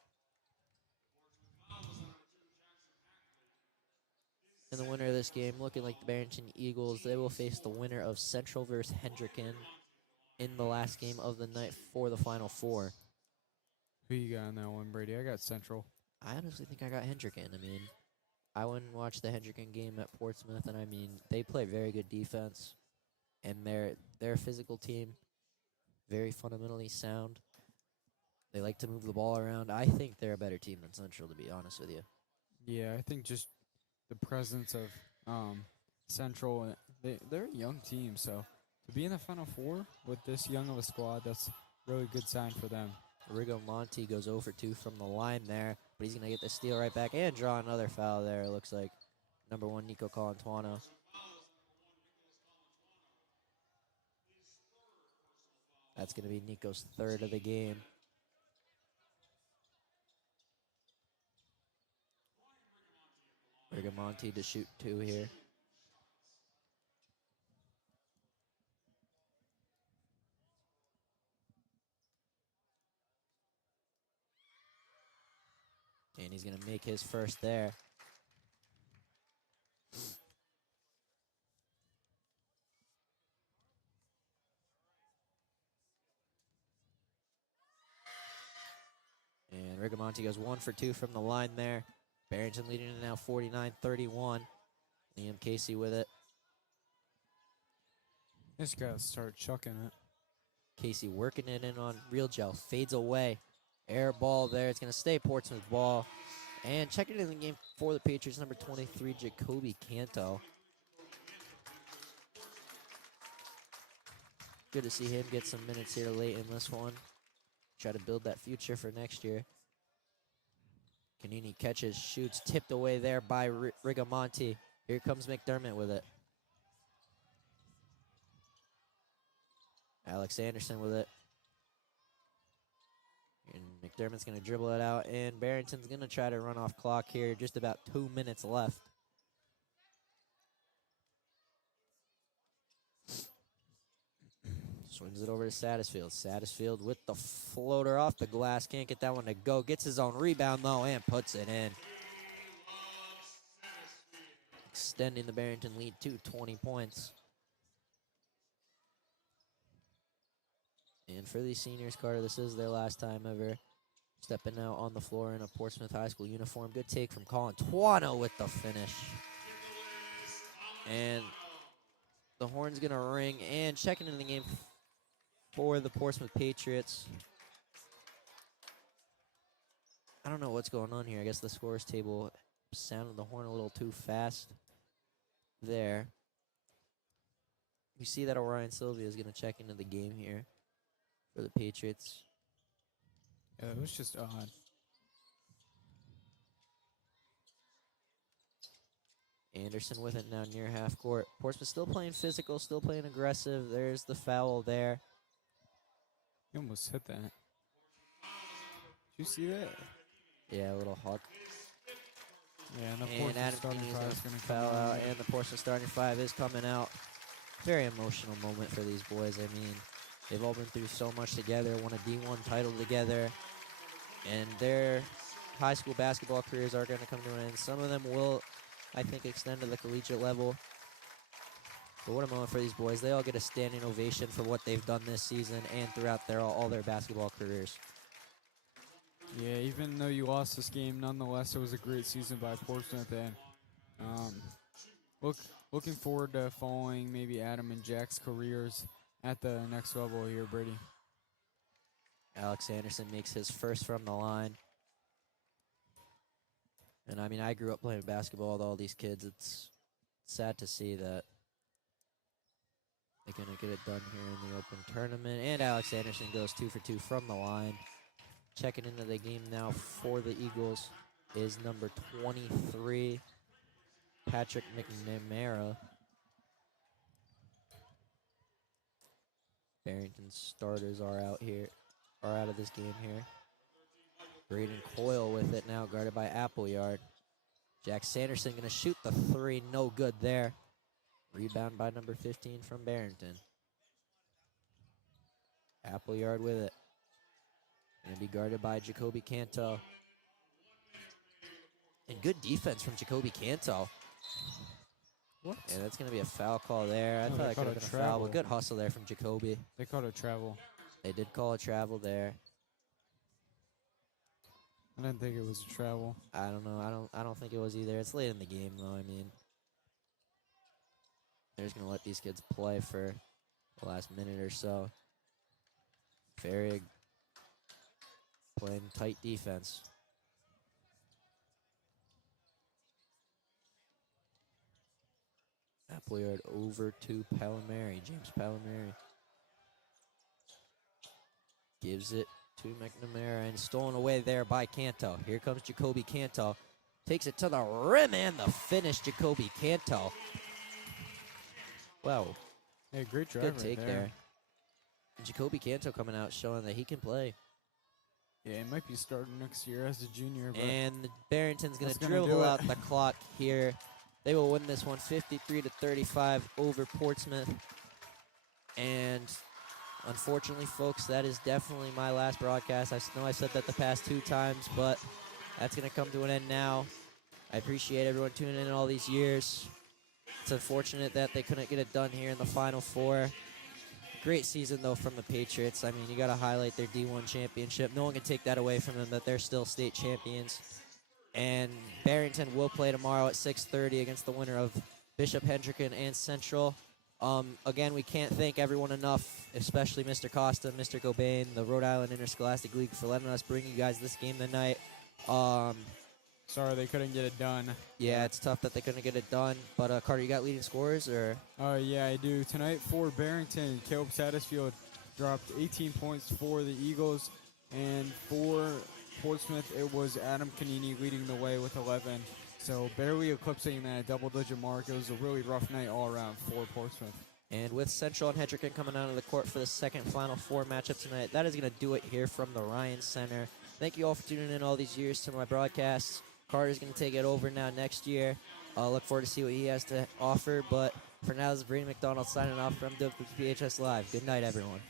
And the winner of this game, looking like the Barrington Eagles, they will face the winner of Central versus Hendricken in the last game of the night for the Final Four. who you got on that one, Brady? I got Central. I honestly think I got Hendricken. I mean, I went and watched the Hendricken game at Portsmouth, and I mean, they play very good defense, and they're a physical team, very fundamentally sound. They like to move the ball around. I think they're a better team than Central, to be honest with you. Yeah, I think just the presence of Central, they're a young team, so to be in the Final Four with this young of a squad, that's a really good sign for them. Rigamonti goes over 2 from the line there, but he's going to get the steal right back and draw another foul there, it looks like. Number 1, Nico Colantuano. That's going to be Nico's third of the game. Rigamonti to shoot 2 here. And he's going to make his first there. And Rigamonti goes 1 for 2 from the line there. Barrington leading it now 49-31. Liam Casey with it. Just got to start chucking it. Casey working it in on RIIL gel. Fades away. Air ball there. It's going to stay Portsmouth ball. And checking in the game for the Patriots, number 23, Jacoby Canto. Good to see him get some minutes here late in this one. Try to build that future for next year. Canini catches, shoots, tipped away there by Rigamonti. Here comes McDermott with it. Alex Anderson with it. And McDermott's going to dribble it out, and Barrington's going to try to run off clock here. Just about 2 minutes left. Swings it over to Satterfield. Satterfield with the floater off the glass. Can't get that one to go. Gets his own rebound, though, and puts it in. Extending the Barrington lead to 20 points. And for these seniors, Carter, this is their last time ever stepping out on the floor in a Portsmouth High School uniform. Good take from Colin Tuano with the finish. And the horn's going to ring. And checking in the game for the Portsmouth Patriots. I don't know what's going on here. I guess the scores table sounded the horn a little too fast there. You see that Orion Sylvia is going to check into the game here for the Patriots. Yeah, it was just odd. Anderson with it now near half court. Portsmouth still playing physical, still playing aggressive. There's the foul there. You almost hit that. Did you see that? Yeah, a little hawk. Yeah, and the And Portsmouth Adam starting Keeney's five going is going to to foul come out, out. and the Portsmouth starting five is coming out. Very emotional moment for these boys. I mean, they've all been through so much together, won a D1 title together, and their high school basketball careers are going to come to an end. Some of them will, I think, extend to the collegiate level. But what a moment for these boys. They all get a standing ovation for what they've done this season and throughout all their basketball careers. Yeah, even though you lost this game, nonetheless, it was a great season by Portsmouth. And looking forward to following maybe Adam and Jack's careers at the next level here, Brady. Alex Anderson makes his first from the line. And, I mean, I grew up playing basketball with all these kids. It's sad to see that they're going to get it done here in the open tournament. And Alex Anderson goes 2 for 2 from the line. Checking into the game now for the Eagles is number 23, Patrick McNamara. Barrington's starters are out of this game here. Braden Coyle with it now, guarded by Appleyard. Jack Sanderson going to shoot the three, no good there. Rebound by number 15 from Barrington. Appleyard with it. Going to be guarded by Jacoby Canto. And good defense from Jacoby Canto. What? Yeah, that's going to be a foul call there. I No, thought they it could have called been a a foul, but travel. good hustle there from Jacoby. They called it travel. They did call a travel there. I didn't think it was a travel. I don't know. I don't think it was either. It's late in the game, though. I mean, they're just going to let these kids play for the last minute or so. Very playing tight defense. Appleyard over to Palomari. James Palomari gives it to McNamara and stolen away there by Canto. Here comes Jacoby Canto. Takes it to the rim and the finish, Jacoby Canto. Wow, Hey, great drive good right take there. there. Jacoby Canto coming out showing that he can play. Yeah, he might be starting next year as a junior. But And Barrington's going That's to gonna do dribble it. out the clock here. They will win this one 53-35 over Portsmouth. And unfortunately, folks, that is definitely my last broadcast. I know I said that the past 2 times, but that's going to come to an end now. I appreciate everyone tuning in all these years. It's unfortunate that they couldn't get it done here in the Final Four. Great season, though, from the Patriots. I mean, you got to highlight their D1 championship. No one can take that away from them, that they're still state champions. And Barrington will play tomorrow at 6:30 against the winner of Bishop Hendricken and Central. Again, we can't thank everyone enough, especially Mr. Costa, Mr. Gobain, the Rhode Island Interscholastic League, for letting us bring you guys this game tonight. Sorry they couldn't get it done. Yeah, it's tough that they couldn't get it done. But, Carter, you got leading scorers? Or? Yeah, I do. Tonight for Barrington, Caleb Satterfield dropped 18 points for the Eagles. And for Portsmouth, it was Adam Canini leading the way with 11. So barely eclipsing that double-digit mark. It was a really rough night all around for Portsmouth. And with Central and Hendricken coming out of the court for the second Final Four matchup tonight, that is going to do it here from the Ryan Center. Thank you all for tuning in all these years to my broadcasts. Carter's going to take it over now next year. Look forward to see what he has to offer. But for now, this is Brady MacDonald signing off from WPHS Live. Good night, everyone.